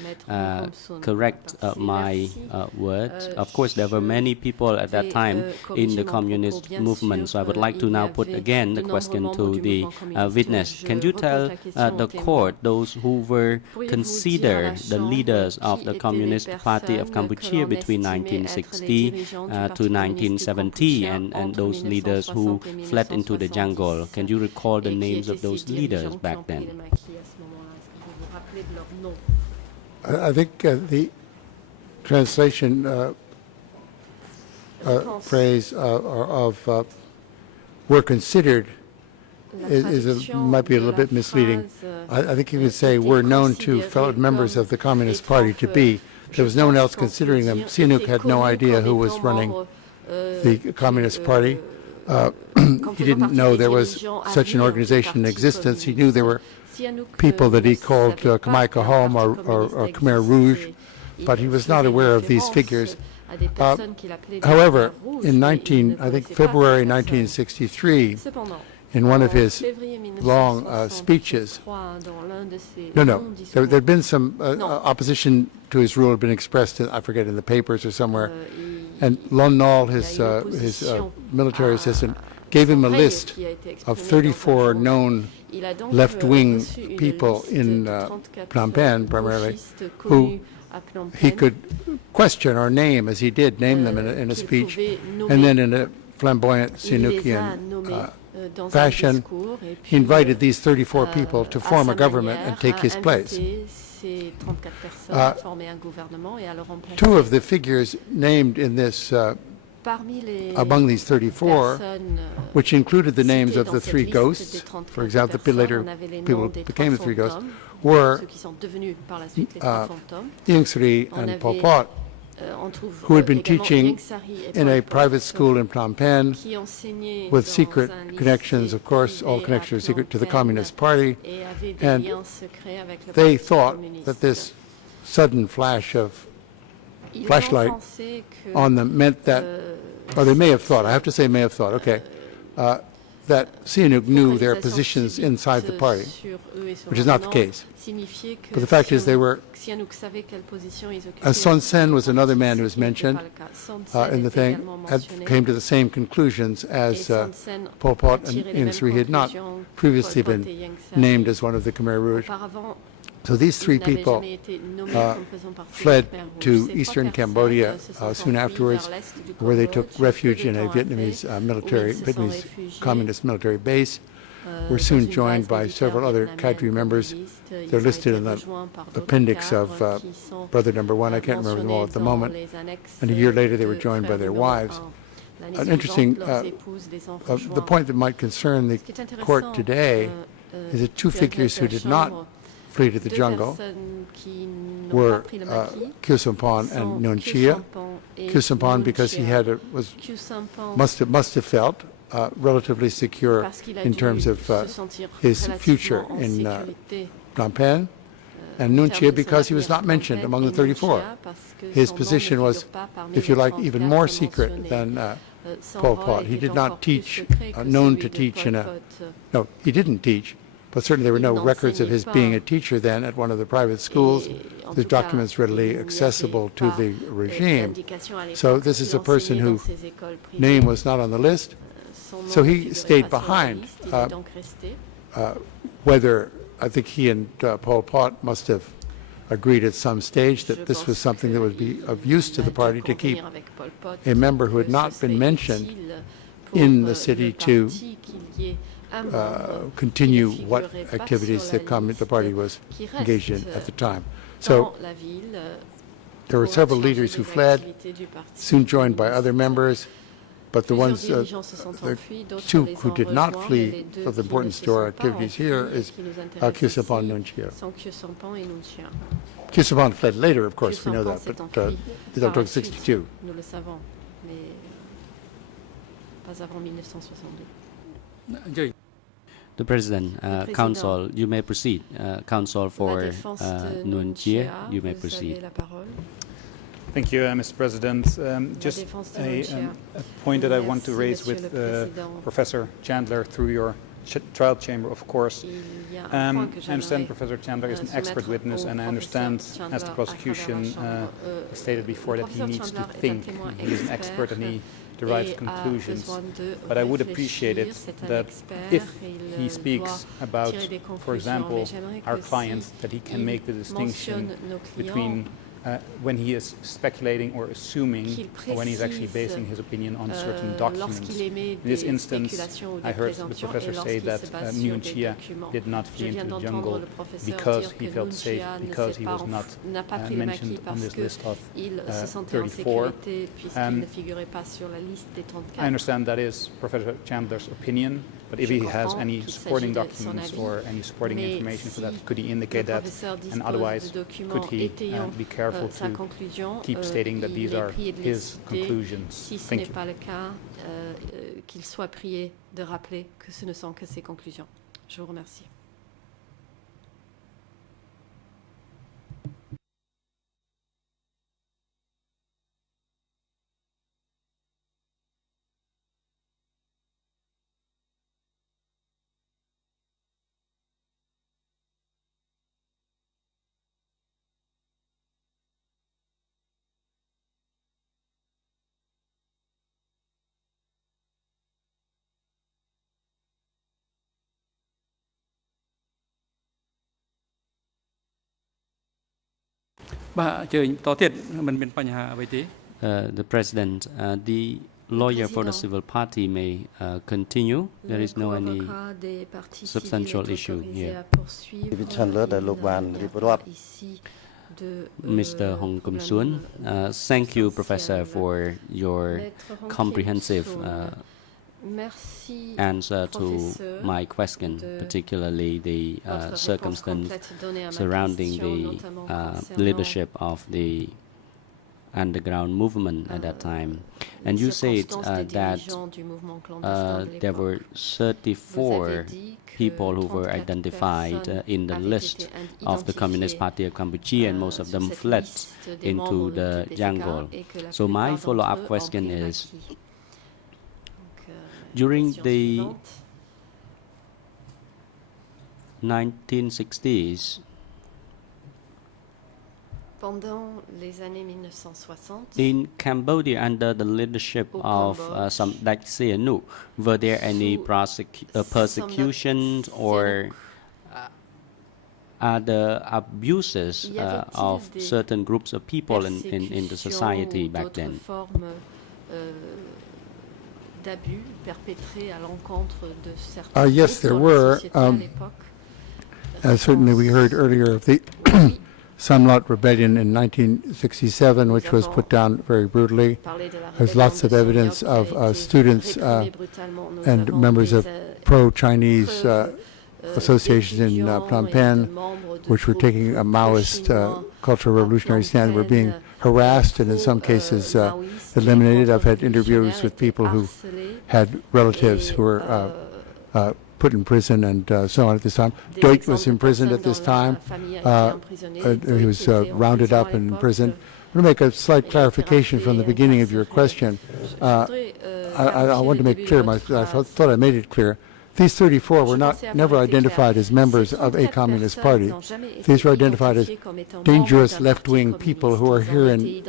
correct my words. Of course, there were many people at that time in the communist movement, so I would like to now put again the question to the witness. Can you tell the court those who were considered the leaders of the Communist Party of Cambodia between 1960 to 1970 and those leaders who fled into the jungle? Can you recall the names of those leaders back then? I think the translation phrase of were considered might be a little bit misleading. I think you could say were known to fellow members of the Communist Party to be. There was no one else considering them. Sihanouk had no idea who was running the Communist Party. He didn't know there was such an organization in existence. He knew there were people that he called Khmer Kahom or Khmer Rouge, but he was not aware of these figures. However, in February 1963, in one of his long speeches, there had been some opposition to his rule had been expressed, I forget, in the papers or somewhere, and Lon Nol, his military assistant, gave him a list of 34 known left-wing people in Phnom Penh, primarily, who he could question or name, as he did name them in a speech, and then in a flamboyant Sihanoukian fashion, he invited these 34 people to form a government and take his place. Two of the figures named in this, among these 34, which included the names of the three ghosts, for example, the later people who became the three ghosts, were Ieng Sary and Pol Pot, who had been teaching in a private school in Phnom Penh with secret connections, of course, all connections are secret to the Communist Party, and they thought that this sudden flash of flashlight on them meant that, or they may have thought, I have to say may have thought, okay, that Sihanouk knew their positions inside the party, which is not the case. But the fact is they were, Son Sen was another man who was mentioned in the thing, came to the same conclusions as Pol Pot and Ieng Sary. He had not previously been named as one of the Khmer Rouge. So these three people fled to eastern Cambodia soon afterwards, where they took refuge in a Vietnamese communist military base. Were soon joined by several other cadre members. They're listed in the appendix of Brother Number 1. I can't remember them all at the moment. And a year later, they were joined by their wives. An interesting, the point that might concern the court today is that two figures who did not flee to the jungle were Khieu Samphan and Nuon Chea. Khieu Samphan because he had must have felt relatively secure in terms of his future in Phnom Penh, and Nuon Chea because he was not mentioned among the 34. His position was, if you like, even more secret than Pol Pot. He did not teach, known to teach in a, no, he didn't teach, but certainly there were no records of his being a teacher then at one of the private schools. There's documents readily accessible to the regime. So this is a person whose name was not on the list. So he stayed behind. Whether, I think he and Pol Pot must have agreed at some stage that this was something that would be of use to the party to keep a member who had not been mentioned in the city to continue what activities the party was engaged in at the time. So there were several leaders who fled, soon joined by other members, but the ones, the two who did not flee of importance to our activities here is Khieu Samphan and Nuon Chea. Khieu Samphan fled later, of course, we know that, but it's October 62. The President, Counsel, you may proceed. Counsel for Nuon Chea, you may proceed. Thank you, Mr. President. Just a point that I want to raise with Professor Chandler through your trial chamber, of course. I understand Professor Chandler is an expert witness, and I understand, as the prosecution stated before, that he needs to think. He is an expert and he derives conclusions. But I would appreciate it that if he speaks about, for example, our clients, that he can make the distinction between when he is speculating or assuming, or when he's actually basing his opinion on certain documents. In this instance, I heard the professor say that Nuon Chea did not flee into the jungle because he felt safe, because he was not mentioned on this list of 34. I understand that is Professor Chandler's opinion, but if he has any supporting documents or any supporting information for that, could he indicate that? And otherwise, could he be careful to keep stating that these are his conclusions? Thank you. Qu'il soit prié de rappeler que ce ne sont que ses conclusions. Je vous remercie. The President, the lawyer for the civil party may continue. There is no any substantial issue here. Mr. Hong Kum Suan, thank you, Professor, for your comprehensive answer to my question, particularly the circumstance surrounding the leadership of the underground movement at that time. And you said that there were 34 people who were identified in the list of the Communist Party of Cambodia, and most of them fled into the jungle. So my follow-up question is, during the 1960s, in Cambodia, under the leadership of Samdech Sihanouk, were there any persecutions or other abuses of certain groups of people in the society back then? Yes, there were. Certainly we heard earlier of the Samlot Rebellion in 1967, which was put down very brutally. There's lots of evidence of students and members of pro-Chinese associations in Phnom Penh, which were taking a Maoist Cultural Revolutionary Stand were being harassed and in some cases eliminated. I've had interviews with people who had relatives who were put in prison and so on at this time. Deutsch was imprisoned at this time. He was rounded up and imprisoned. I'm going to make a slight clarification from the beginning of your question. I want to make clear, I thought I made it clear. These 34 were never identified as members of a communist party. These were identified as dangerous left-wing people who are here in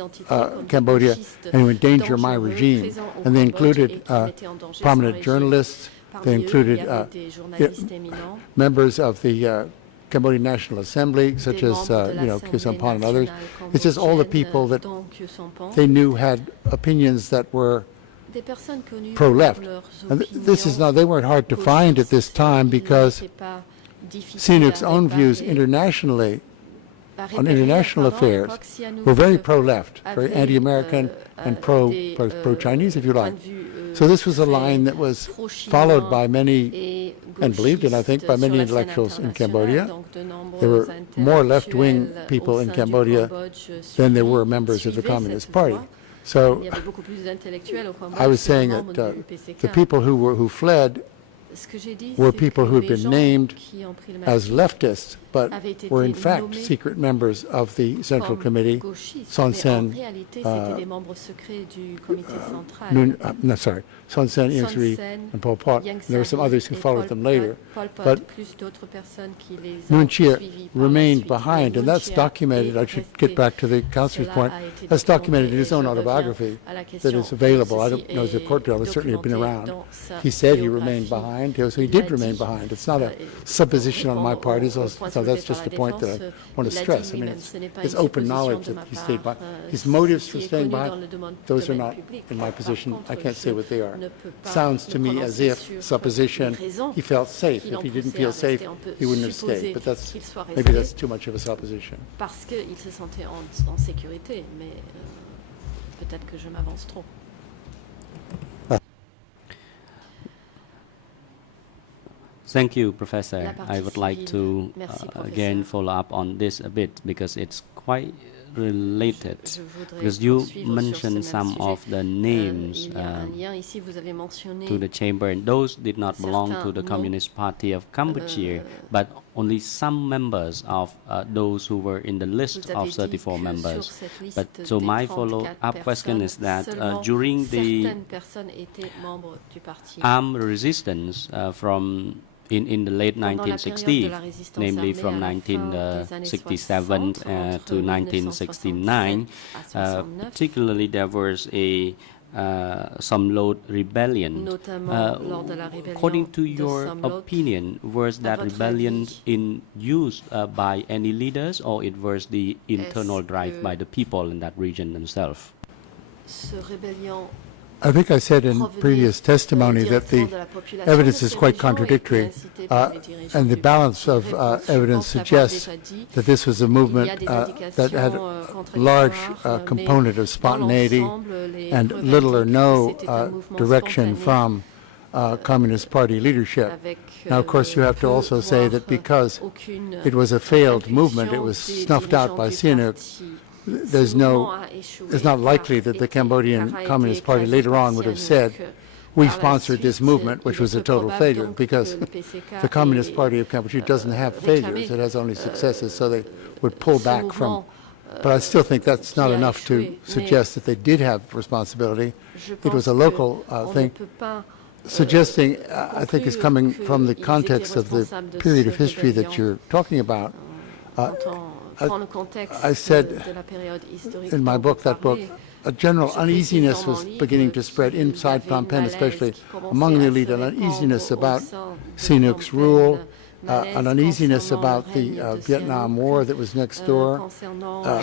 Cambodia and who endanger my regime. And they included prominent journalists. They included members of the Cambodian National Assembly, such as Khieu Samphan and others. It's just all the people that they knew had opinions that were pro-left. And they weren't hard to find at this time because Sihanouk's own views internationally, on international affairs, were very pro-left, very anti-American and pro-Chinese, if you like. So this was a line that was followed by many, and believed in, I think, by many intellectuals in Cambodia. There were more left-wing people in Cambodia than there were members of the Communist Party. So I was saying that the people who fled were people who had been named as leftists, but were in fact secret members of the Central Committee, Son Sen, Son Sen, Ieng Sary, and Pol Pot. And there were some others who followed them later. But Nuon Chea remained behind, and that's documented. I should get back to the counselor's point. That's documented in his own autobiography that is available. I don't know as a court trial, but certainly have been around. He said he remained behind, so he did remain behind. It's not a supposition on my part. So that's just the point that I want to stress. I mean, it's open knowledge that he stayed behind. His motives for staying behind, those are not in my position. I can't say what they are. Sounds to me as if, supposition, he felt safe. If he didn't feel safe, he wouldn't have stayed. But maybe that's too much of a supposition. Parce qu'il se sentait en sécurité, mais peut-être que je m'avance trop. Thank you, Professor. I would like to again follow up on this a bit because it's quite related. Because you mentioned some of the names to the chamber, and those did not belong to the Communist Party of Cambodia, but only some members of those who were in the list of 34 members. But so my follow-up question is that during the armed resistance from in the late 1960s, namely from 1967 to 1969, particularly there was a Som Lot rebellion. According to your opinion, was that rebellion induced by any leaders, or it was the internal drive by the people in that region themselves? I think I said in previous testimony that the evidence is quite contradictory, and the balance of evidence suggests that this was a movement that had a large component of spontaneity and little or no direction from Communist Party leadership. Now, of course, you have to also say that because it was a failed movement, it was snuffed out by Sihanouk. It's not likely that the Cambodian Communist Party later on would have said, we sponsored this movement, which was a total failure, because the Communist Party of Cambodia doesn't have failures, it has only successes, so they would pull back from. But I still think that's not enough to suggest that they did have responsibility. It was a local thing. Suggesting, I think, is coming from the context of the period of history that you're talking about. I said in my book, a general uneasiness was beginning to spread inside Phnom Penh, especially among the elite, an uneasiness about Sihanouk's rule, an uneasiness about the Vietnam War that was next door,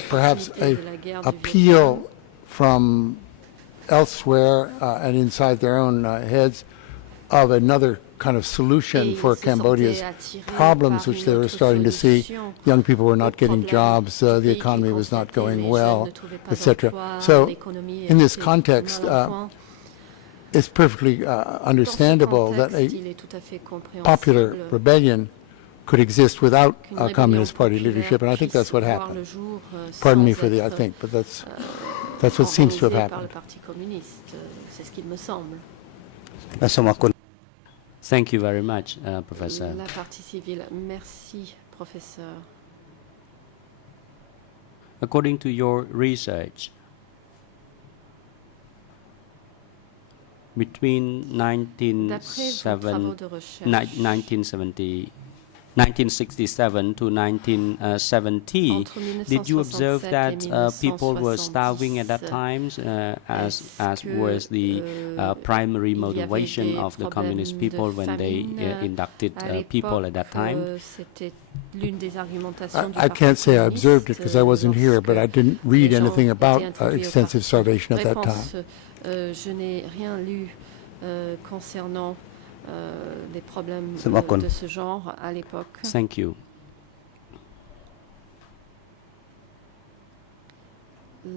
perhaps an appeal from elsewhere and inside their own heads of another kind of solution for Cambodia's problems, which they were starting to see. Young people were not getting jobs, the economy was not going well, etc. So in this context, it's perfectly understandable that a popular rebellion could exist without Communist Party leadership, and I think that's what happened. Pardon me for the I think, but that's what seems to have happened. Thank you very much, Professor. La partie civile. Merci, professeur. According to your research, between 1967 to 1970, did you observe that people were starving at that time, as was the primary motivation of the communist people when they inducted people at that time? I can't say I observed it because I wasn't here, but I didn't read anything about extensive starvation at that time. Je n'ai rien lu concernant les problèmes de ce genre à l'époque. Thank you.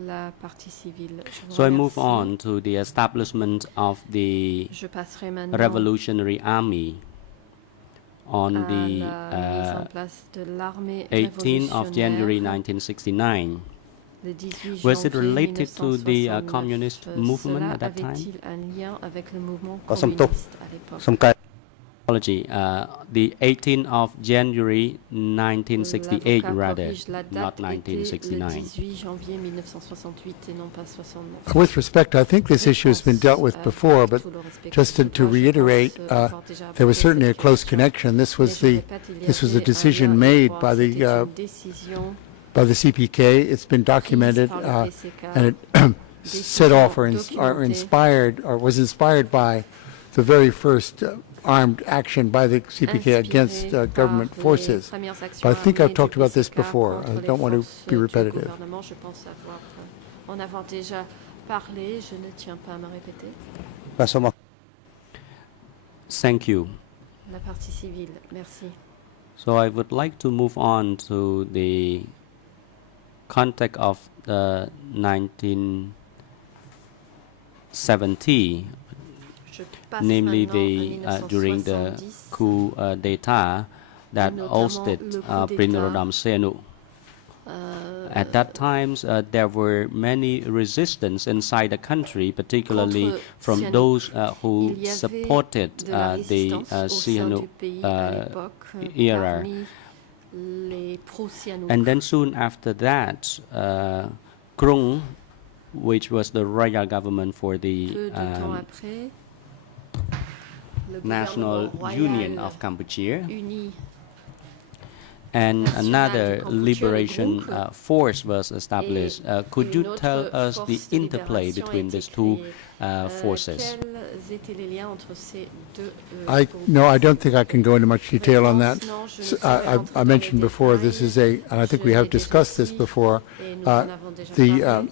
La partie civile. So I move on to the establishment of the Revolutionary Army on the 18th of January 1969. Was it related to the communist movement at that time? Apology. The 18th of January 1968, rather, not 1969. With respect, I think this issue has been dealt with before, but just to reiterate, there was certainly a close connection. This was a decision made by the CPK. It's been documented, and it set off or inspired or was inspired by the very first armed action by the CPK against government forces. But I think I've talked about this before. I don't want to be repetitive. Thank you. So I would like to move on to the context of the 1970, namely during the coup d'etat that ousted Prince Norodom Sihanouk. At that time, there were many resistance inside the country, particularly from those who supported the Sihanouk era. And then soon after that, Krung, which was the royal government for the National Union of Cambodia, and another liberation force was established. Could you tell us the interplay between these two forces? I don't think I can go into much detail on that. I mentioned before, this is and I think we have discussed this before, the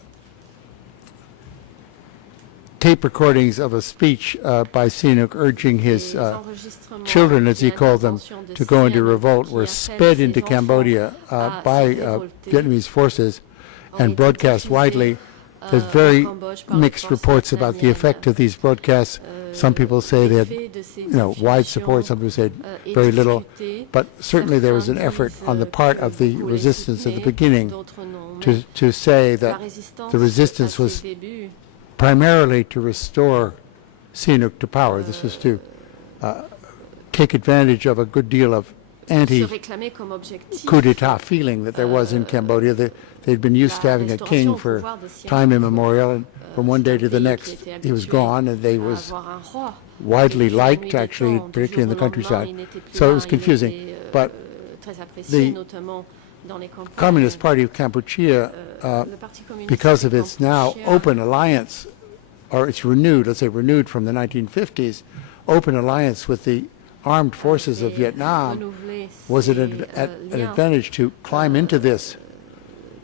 tape recordings of a speech by Sihanouk urging his children, as he called them, to go into revolt were sped into Cambodia by Vietnamese forces and broadcast widely. There's very mixed reports about the effect of these broadcasts. Some people say they had wide support, some people said very little, but certainly there was an effort on the part of the resistance at the beginning to say that the resistance was primarily to restore Sihanouk to power. This was to take advantage of a good deal of anti-coup d'etat feeling that there was in Cambodia. They'd been used to having a king for time immemorial, and from one day to the next he was gone, and they was widely liked, actually, particularly in the countryside. So it was confusing. But the Communist Party of Kampuchea, because of its now open alliance, or it's renewed, let's say renewed from the 1950s, open alliance with the armed forces of Vietnam, was it an advantage to climb into this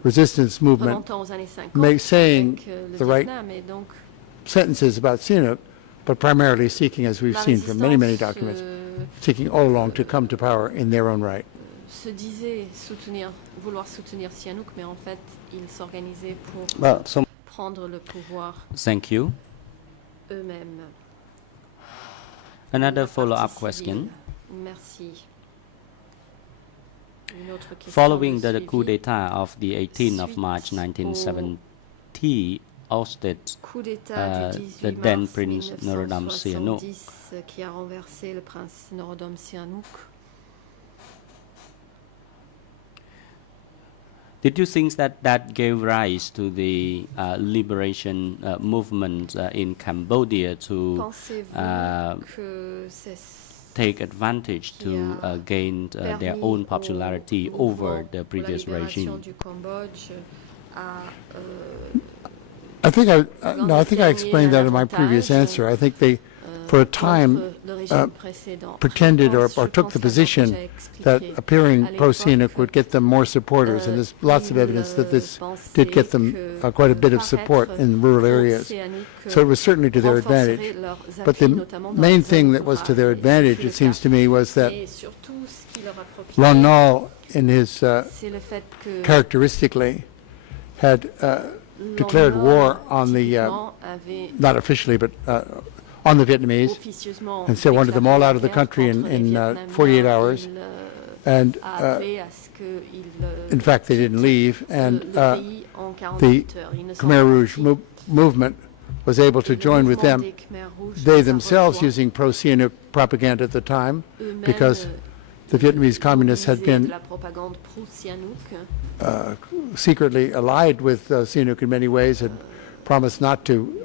resistance movement, saying the right sentences about Sihanouk, but primarily seeking, as we've seen from many, many documents, seeking all along to come to power in their own right. Se disait vouloir soutenir Sihanouk, mais en fait, ils s'organisaient pour prendre le pouvoir. Thank you. Eux-mêmes. Another follow-up question. Merci. Following the coup d'etat of the 18th of March 1970, ousted the then Prince Norodom Sihanouk. Qui a renversé le prince Norodom Sihanouk. Did you think that gave rise to the liberation movement in Cambodia to take advantage to gain their own popularity over the previous regime? I think I explained that in my previous answer. I think they, for a time, pretended or took the position that appearing pro-Sihanouk would get them more supporters, and there's lots of evidence that this did get them quite a bit of support in rural areas. So it was certainly to their advantage. But the main thing that was to their advantage, it seems to me, was that Lon Nol, in his characteristically, had declared war on the, not officially, but on the Vietnamese, and so wanted them all out of the country in 48 hours. And in fact, they didn't leave. And the Khmer Rouge movement was able to join with them. They themselves using pro-Sihanouk propaganda at the time, because the Vietnamese communists had been secretly allied with Sihanouk in many ways, and promised not to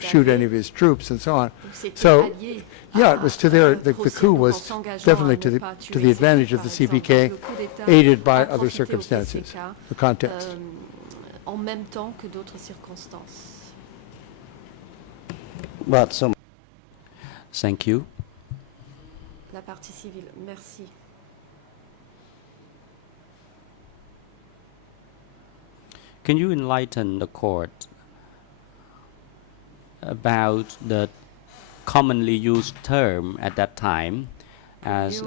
shoot any of his troops and so on. So, yeah, it was to their, the coup was definitely to the advantage of the CPK, aided by other circumstances, the context. En même temps que d'autres circonstances. Well, so thank you. La partie civile, merci. Can you enlighten the court about the commonly used term at that time as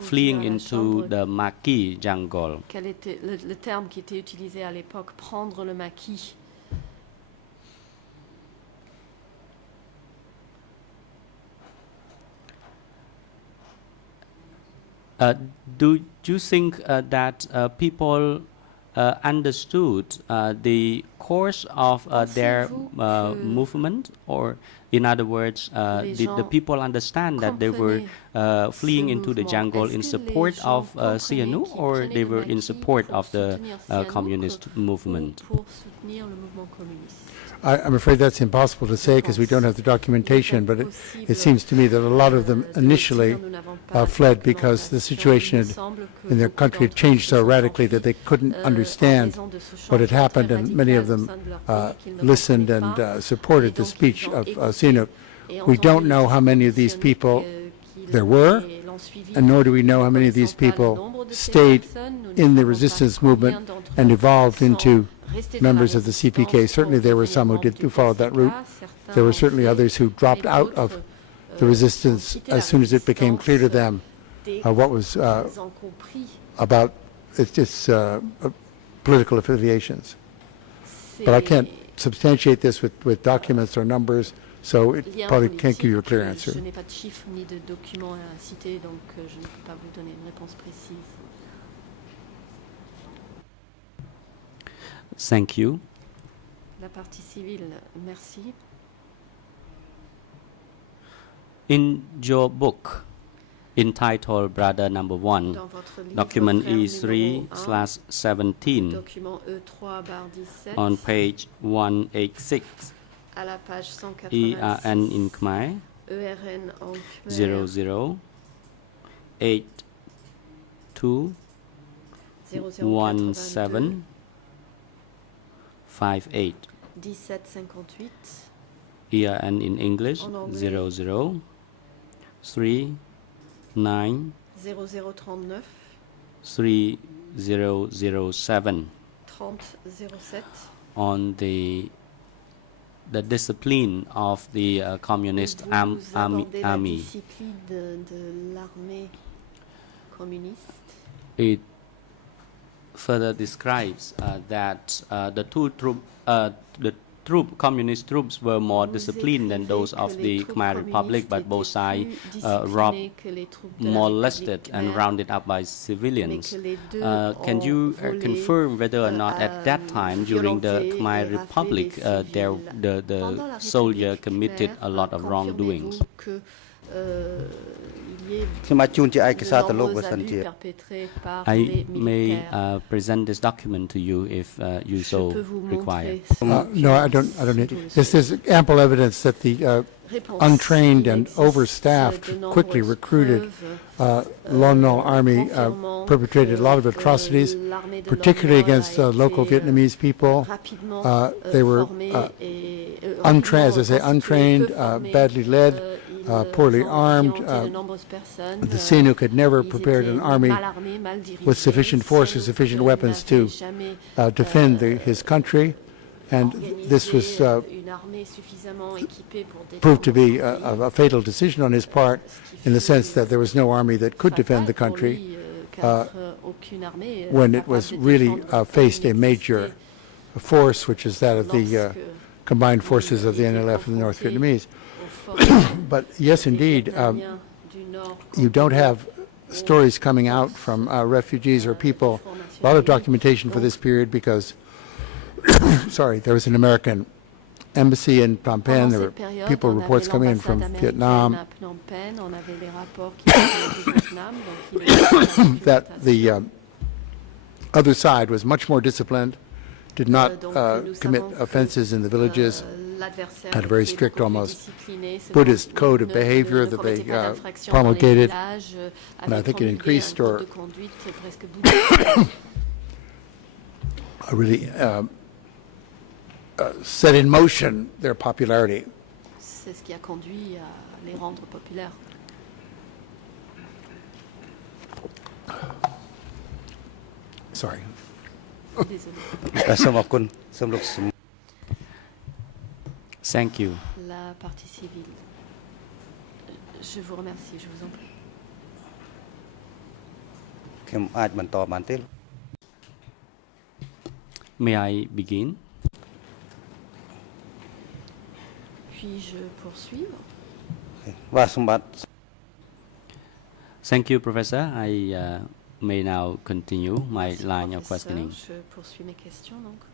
fleeing into the maquis jungle? Quel était le terme qui était utilisé à l'époque, prendre le maquis? Do you think that people understood the course of their movement, or in other words, did the people understand that they were fleeing into the jungle in support of Sihanouk, or they were in support of the communist movement? I'm afraid that's impossible to say because we don't have the documentation, but it seems to me that a lot of them initially fled because the situation in their country had changed so radically that they couldn't understand what had happened, and many of them listened and supported the speech of Sihanouk. We don't know how many of these people there were, and nor do we know how many of these people stayed in the resistance movement and evolved into members of the CPK. Certainly there were some who followed that route. There were certainly others who dropped out of the resistance as soon as it became clear to them what was about its political affiliations. But I can't substantiate this with documents or numbers, so it probably can't give you a clear answer. Je n'ai pas de chiffres ni de documents à citer, donc je ne peux pas vous donner une réponse précise. Thank you. La partie civile, merci. In your book entitled Brother Number 1, document E3/17, on page 186, à la page ERN in Khmer, ERN en Khmer 00821758. 1758. ERN in English 0039 0039 3007 3007 on the discipline of the communist army. La discipline de l'armée communiste. It further describes that the communist troops were more disciplined than those of the Khmer Republic, but both sides robbed, molested, and rounded up by civilians. Can you confirm whether or not at that time, during the Khmer Republic, the soldier committed a lot of wrongdoings? I may present this document to you if you so require. No, I don't need it. There's ample evidence that the untrained and overstaffed, quickly recruited Lon Nol army perpetrated a lot of atrocities, particularly against local Vietnamese people. They were untrained, badly led, poorly armed. The Sihanouk had never prepared an army with sufficient force or sufficient weapons to defend his country, and this was proved to be a fatal decision on his part, in the sense that there was no army that could defend the country when it was really faced a major force, which is that of the combined forces of the NLF and the North Vietnamese. But yes, indeed, you don't have stories coming out from refugees or people, a lot of documentation for this period, because sorry, there was an American embassy in Phnom Penh. There were reports coming in from Vietnam that the other side was much more disciplined, did not commit offenses in the villages, had a very strict, almost Buddhist code of behavior that they promulgated, and I think it increased or really set in motion their popularity. C'est ce qui a conduit à les rendre populaires. Sorry. Thank you. La partie civile. Je vous remercie, je vous en prie. May I begin? Puis-je poursuivre? Thank you, Professor. I may now continue my Merci, line of questioning. Je poursuis mes questions, donc.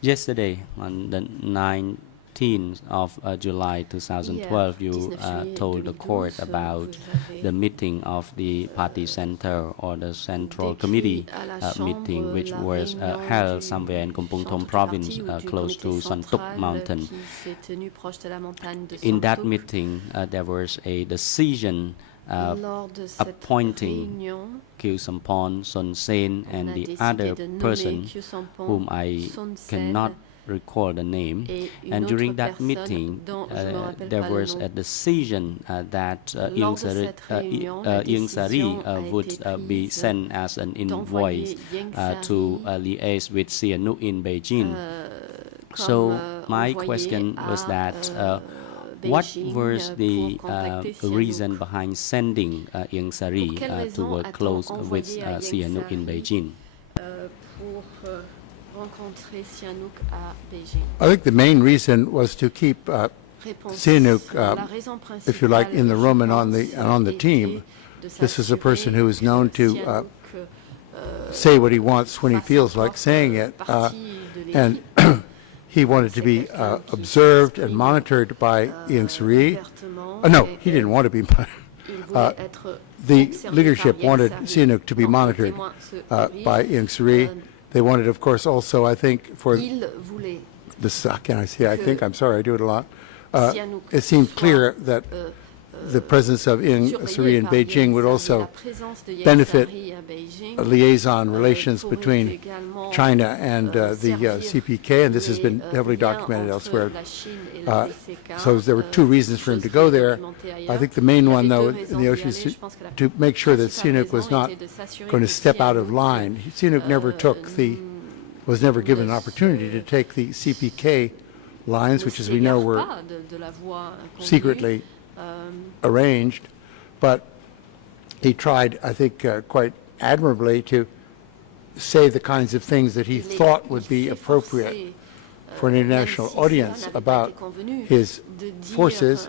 Yesterday, on the 19th of July 2012, you told the court about the meeting of the party center or the central committee meeting, which was held somewhere in Kompong Thom province, close to Son Tuk mountain. In that meeting, there was a decision appointing Khieu Samphan, Son Sen, and the other person whom I cannot recall the name. And during that meeting, there was a decision that Ieng Sary would be sent as an envoy to liaise with Sihanouk in Beijing. So my question was that what was the reason behind sending Ieng Sary to work close with Sihanouk in Beijing? I think the main reason was to keep Sihanouk, if you like, in the room and on the team. This is a person who is known to say what he wants when he feels like saying it, and he wanted to be observed and monitored by Ieng Sary. No, he didn't want to be monitored. The leadership wanted Sihanouk to be monitored by Ieng Sary. They wanted, of course, also, I think, for this, can I say, I think, I'm sorry, I do it a lot. It seemed clear that the presence of Ieng Sary in Beijing would also benefit liaison relations between China and the CPK, and this has been heavily documented elsewhere. So there were two reasons for him to go there. I think the main one, though, in the ocean is to make sure that Sihanouk was not going to step out of line. Sihanouk was never given an opportunity to take the CPK lines, which, as we know, were secretly arranged, but he tried, I think, quite admirably to say the kinds of things that he thought would be appropriate for an international audience about his forces,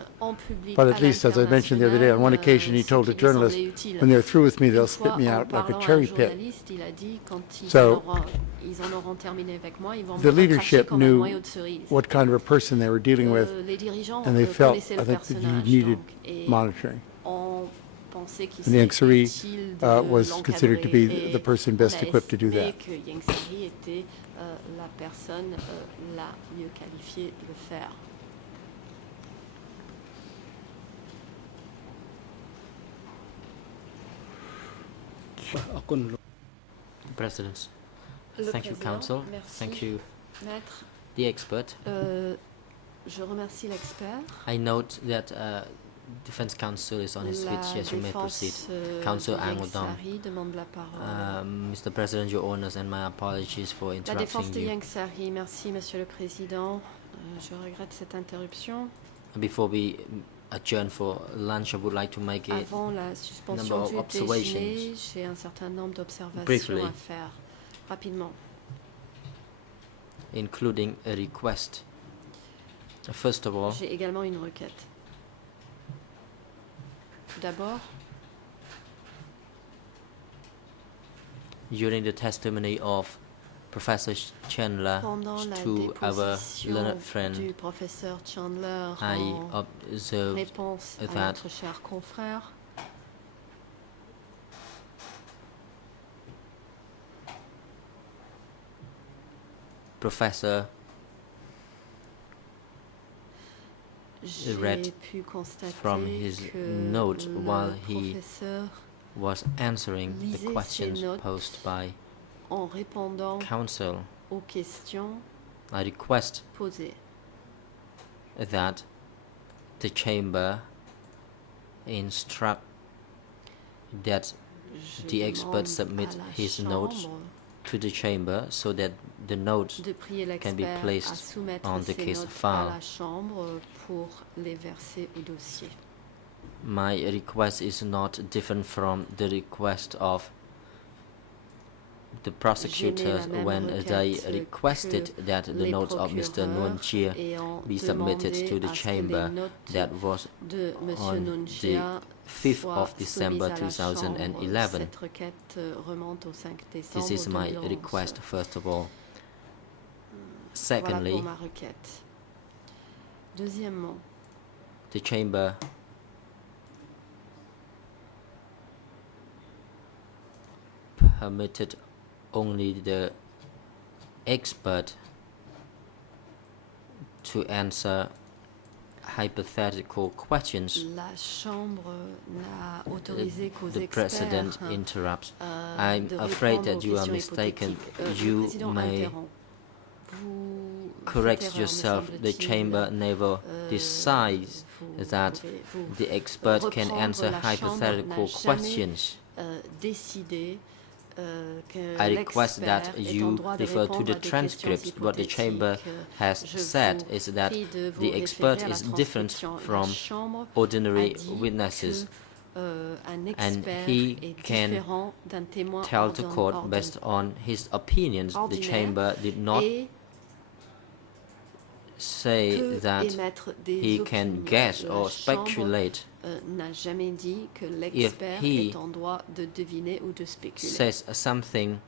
but at least, as I mentioned the other day, on one occasion he told a journalist, when they're through with me, they'll spit me out like a cherry pit. So the leadership knew what kind of a person they were dealing with, and they felt, I think, that you needed monitoring. And Yang Sari was considered to be the person best equipped to do that. La personne la mieux qualifiée de le faire. President. Thank you, Council. Thank you, Maître. the expert. Je remercie l'expert. I note that Defense Counsel is on his feet. Yes, you may proceed. Council Angodam. Mr. President, Your Honours, and my apologies for La défense interrupting de you. Yang Sari. Merci, Monsieur le Président. Je regrette cette interruption. Before we adjourn for lunch, I would like to make a Avant la suspension number of du déjeuner, observations. j'ai un certain nombre d'observations Briefly. à faire. Rapidement. Including a request. First of all, J'ai également une requête. Tout d'abord, during the testimony of Professor Chandler pendant la to our déposition learned du friend, professeur Chandler I en observed réponse à that notre cher confrère, Professor read j'ai pu constater from his que notes le while he professeur, was answering the lisait questions ses notes posed by en répondant Council. aux questions I request posées, that the Chamber instruct that je the expert demande submit à la his notes Chambre to the Chamber so that the notes de prier can be l'expert à placed soumettre on the ses case notes à file. la Chambre pour les verser au dossier. My request is not different from the request of the prosecutors J'ai mis la même when they requête requested que that the les notes of Mr. procureurs Nunchia ayant be submitted demandé to the à ce que Chamber les notes that was de Monsieur on Nunchia the 5th soient of December soumises à la Chambre. 2011. Cette requête remonte au 5 décembre This is my 2011. request, first of all. Voilà Secondly, pour ma requête. Deuxièmement, the Chamber permitted only the expert to answer hypothetical questions. la Chambre n'a autorisé qu'aux The experts President interrupts. de I'm afraid répondre that aux you are questions mistaken. hypothétiques. Le You Président may interrompt. Vous faites correct erreur, me yourself. The semble-t-il. Chamber never decides that vous the expert can reprendre answer la Chambre hypothetical n'a jamais, questions. décidé que I request that l'expert est en you droit de refer to répondre the à des questions transcript. What the Chamber hypothétiques. has Je said vous is that prie de vous the expert référer à la is different transcription. La from Chambre ordinary a dit witnesses. un And expert he est can différent d'un témoin tell the court based on his opinions. The ordinaire Chamber did not et say peut that émettre des he can opinions. guess La or Chambre, speculate. n'a jamais dit que l'expert he est en droit de deviner ou de spéculer. Says something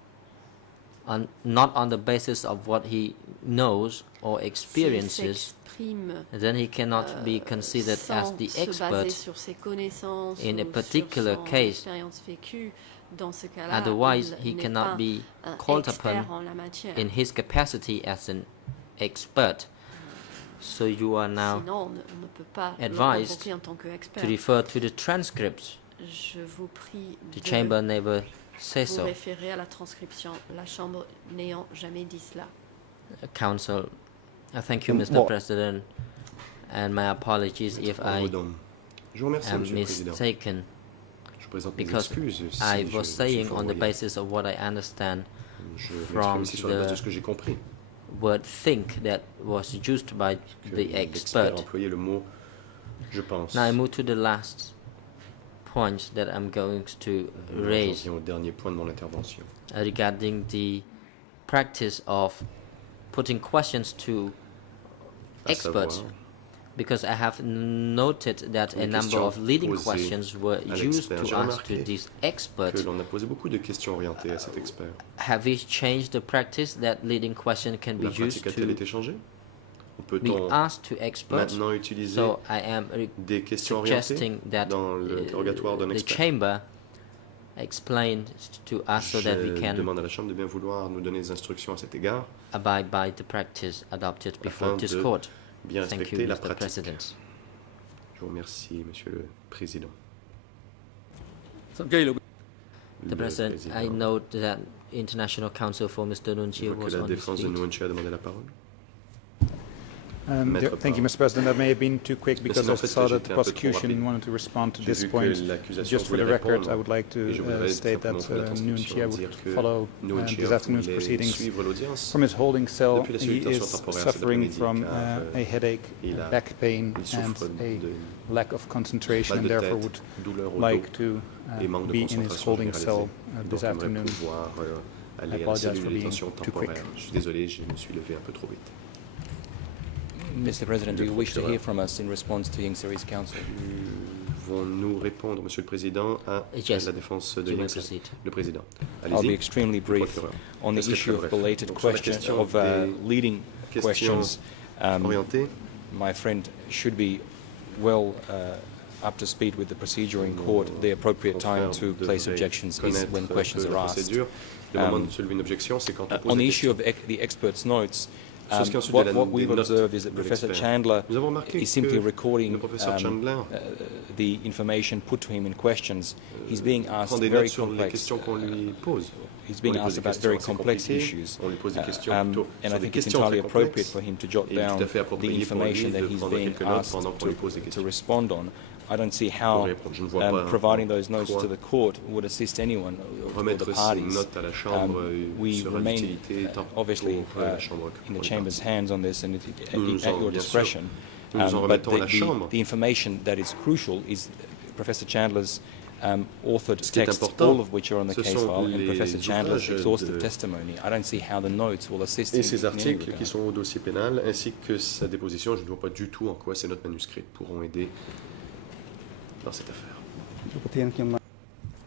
not on the basis of what he knows or experiences, then he cannot be considered as the expert in a particular case. Otherwise, he cannot be called upon in his capacity as an expert. So you are now advised to refer to the transcripts. The Chamber never says so. Référer à la transcription, la Chambre n'ayant jamais dit cela. Council, thank you, Mr. President, and my apologies if I am mistaken, because I was saying on the basis of what I understand from the word think that was used by the expert. Now I move to the last points that I'm going to raise au dernier point de mon intervention. Regarding the practice of putting questions to experts, because I have noted that a number of leading questions were used to ask to these experts. On a posé beaucoup de questions orientées à cet expert. Have we changed the practice that leading question can be used to be asked to experts? So I am suggesting that the chamber explain to us so that we can demande à la Chambre de bien vouloir nous donner des instructions à cet égard. Abide by the practice adopted before this court. Bien Thank you, respecter la Mr. pratique. President. Je vous remercie, Monsieur le Président. The President, I note that International Counsel for Mr. Nunchi was la on his défense de feet. Nunchi a demandé la parole. Thank you, Mr. President. That may have been too quick because I saw that the prosecution wanted to respond to this point. Just for the record, I would like to state that Nunchi would follow this afternoon's proceedings from his holding cell. He is suffering from a headache, back pain, and a lack of concentration, and therefore would like to be in his holding cell this afternoon. I apologize for being too quick. Je suis désolé, je me suis levé un peu trop vite. Mr. President, do you wish to hear from us in response to Young Series Council? Vont-nous répondre, Monsieur le Président, à la défense de Young Series? Le Président. I'll be extremely brief on the issue of belated questions, of leading questions. My friend should be well up to speed with the procedure in court. The appropriate time to place objections is when questions are asked. On the issue of the experts' notes, what we've observed is that Professor Chandler is simply recording the information put to him in questions. He's being asked very complex. He's being asked about very complex issues, and I think it's entirely appropriate for him to jot down the information that he's being asked to respond on. I don't see how providing those notes to the court would assist anyone or the parties. We remain obviously in the Chamber's hands on this and at your discretion. But the information that is crucial is Professor Chandler's authored texts, all of which are on the case file, and Professor Chandler's exhaustive testimony. I don't see how the notes will assist Et ces articles qui sont au dossier pénal, ainsi que sa déposition, je ne vois pas du tout en quoi ces notes manuscrites pourront aider dans cette affaire.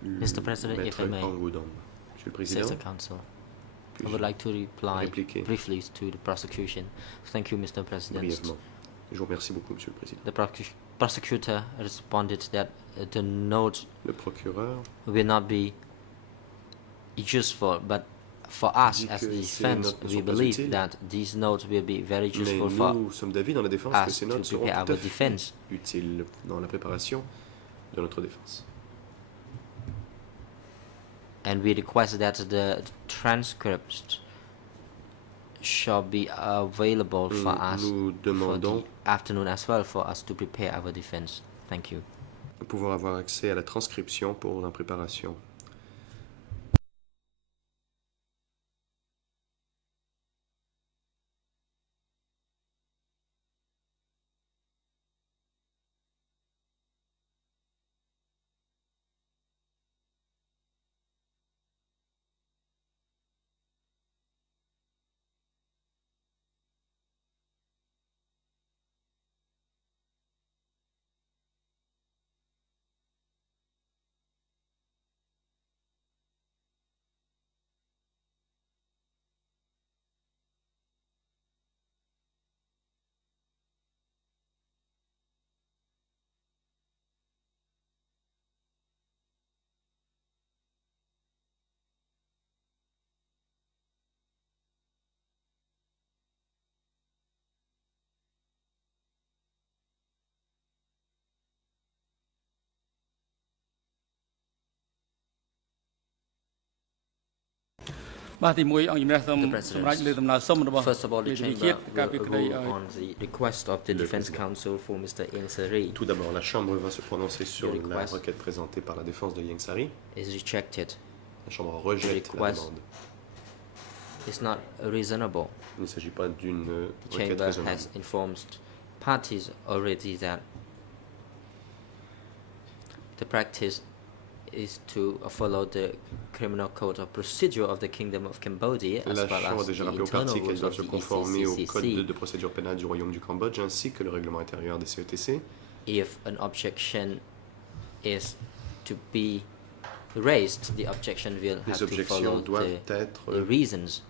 Mr. President, if I may, Monsieur le Président, Mr. Counsel, I would like to reply briefly to the prosecution. Thank you, Mr. President. Brièvement. Je vous remercie beaucoup, Monsieur le Président. The prosecutor responded that the note Le procureur will not be useful, but for us as the defense, we believe that these notes will be very useful for us to prepare our defense. Utiles dans la préparation de notre défense. And we request that the transcripts shall be available for us for the afternoon as well for us to prepare our defense. Thank you. Pouvoir avoir accès à la transcription pour la préparation. First of all, the Chamber will rule on the request of the Defense Counsel for Mr. Ieng Sary. Tout d'abord, la Chambre va se prononcer sur la requête présentée par la défense de Ieng Sary. Is rejected. La Chambre rejette la demande. It's not reasonable. Il ne s'agit pas d'une requête Chamber raisonnable. has informed parties already that The practice is to follow the Criminal Code of Procedure of the Kingdom of Cambodia, as La well Chambre a as déjà the rappelé aux internal parties qu'elles rules doivent of se the conformer au Code ECCC. de procédure pénale du Royaume du Cambodge ainsi que le règlement intérieur des CETC. If an objection is to be raised, the objection will have to follow the reasons.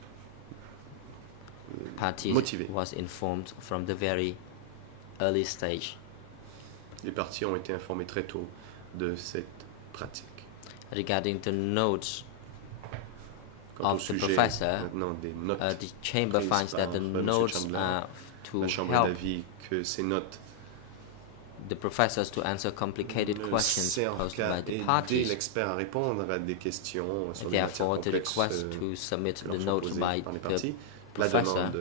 Parties motivées. was informed from the very early stage. Les parties ont été informées très tôt de cette pratique. Regarding the notes of the professor, the chamber finds that the notes are to help the professors to answer complicated questions posed by the parties. Therefore, the request to submit the notes by the professor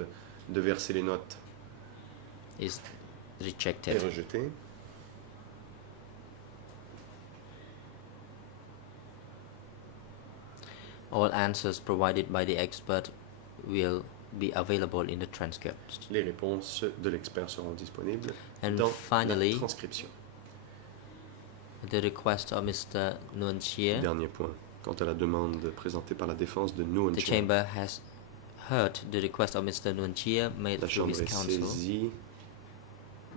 de verser les notes is rejected. All answers provided by the expert will be available in the transcripts. Les réponses de l'expert seront disponibles and dans finally, la transcription. The request of Mr. Nguyen Chia. Dernier point, quant à la demande présentée par la défense de Nguyen Chia. The chamber has heard the request of Mr. Nguyen Chia made through his counsel. La chambre est saisie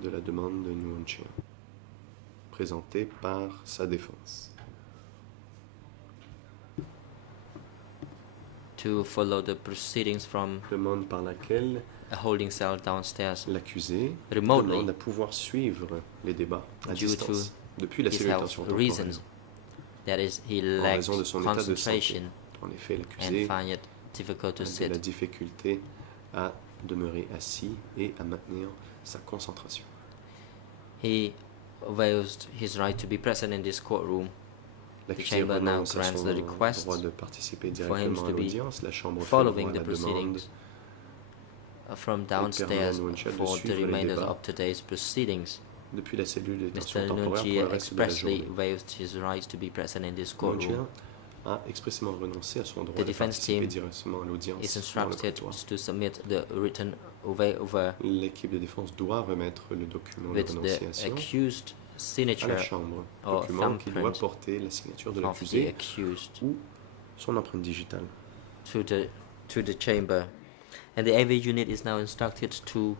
de la demande de Nguyen Chia, présentée par sa défense. To follow the proceedings from demande par laquelle a holding cell downstairs l'accusé remotely demande à pouvoir suivre les débats à distance depuis la cellule de détention temporaire. That is, he en raison de son état de santé. En effet, l'accusé a de la difficulté à demeurer assis et à maintenir sa concentration. He waived his right to be present in this courtroom. The chamber now grants the request for him to be following the proceedings from downstairs for the remainder of today's proceedings. Mr. Nguyen Chia expressly waived his right to be present in this courtroom. The defense team is instructed to submit the written waiver with the accused signature à la chambre, document qui doit porter la signature de l'accusé ou son empreinte digitale. To the chamber, and the AV unit is now instructed to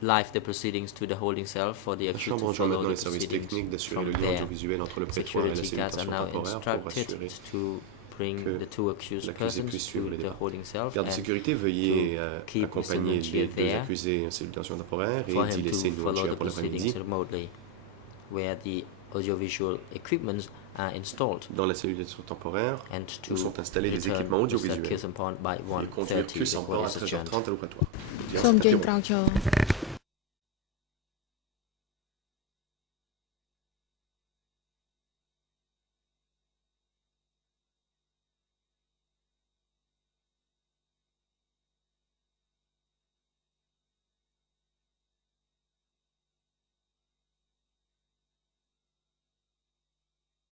live the proceedings to the holding cell for the accused to follow the proceedings from there. Security guards are now instructed to bring the two accused persons to the holding cell Garde de sécurité, veuillez accompagner les deux accusés en cellule de détention temporaire et d'y laisser Nguyen Chia pour l'après-midi. Where the audiovisual equipments are installed. Dans la cellule de détention temporaire, où sont installés des équipements audiovisuels. Et conduire Khieu Samphan à 13h30 à l'opératoire.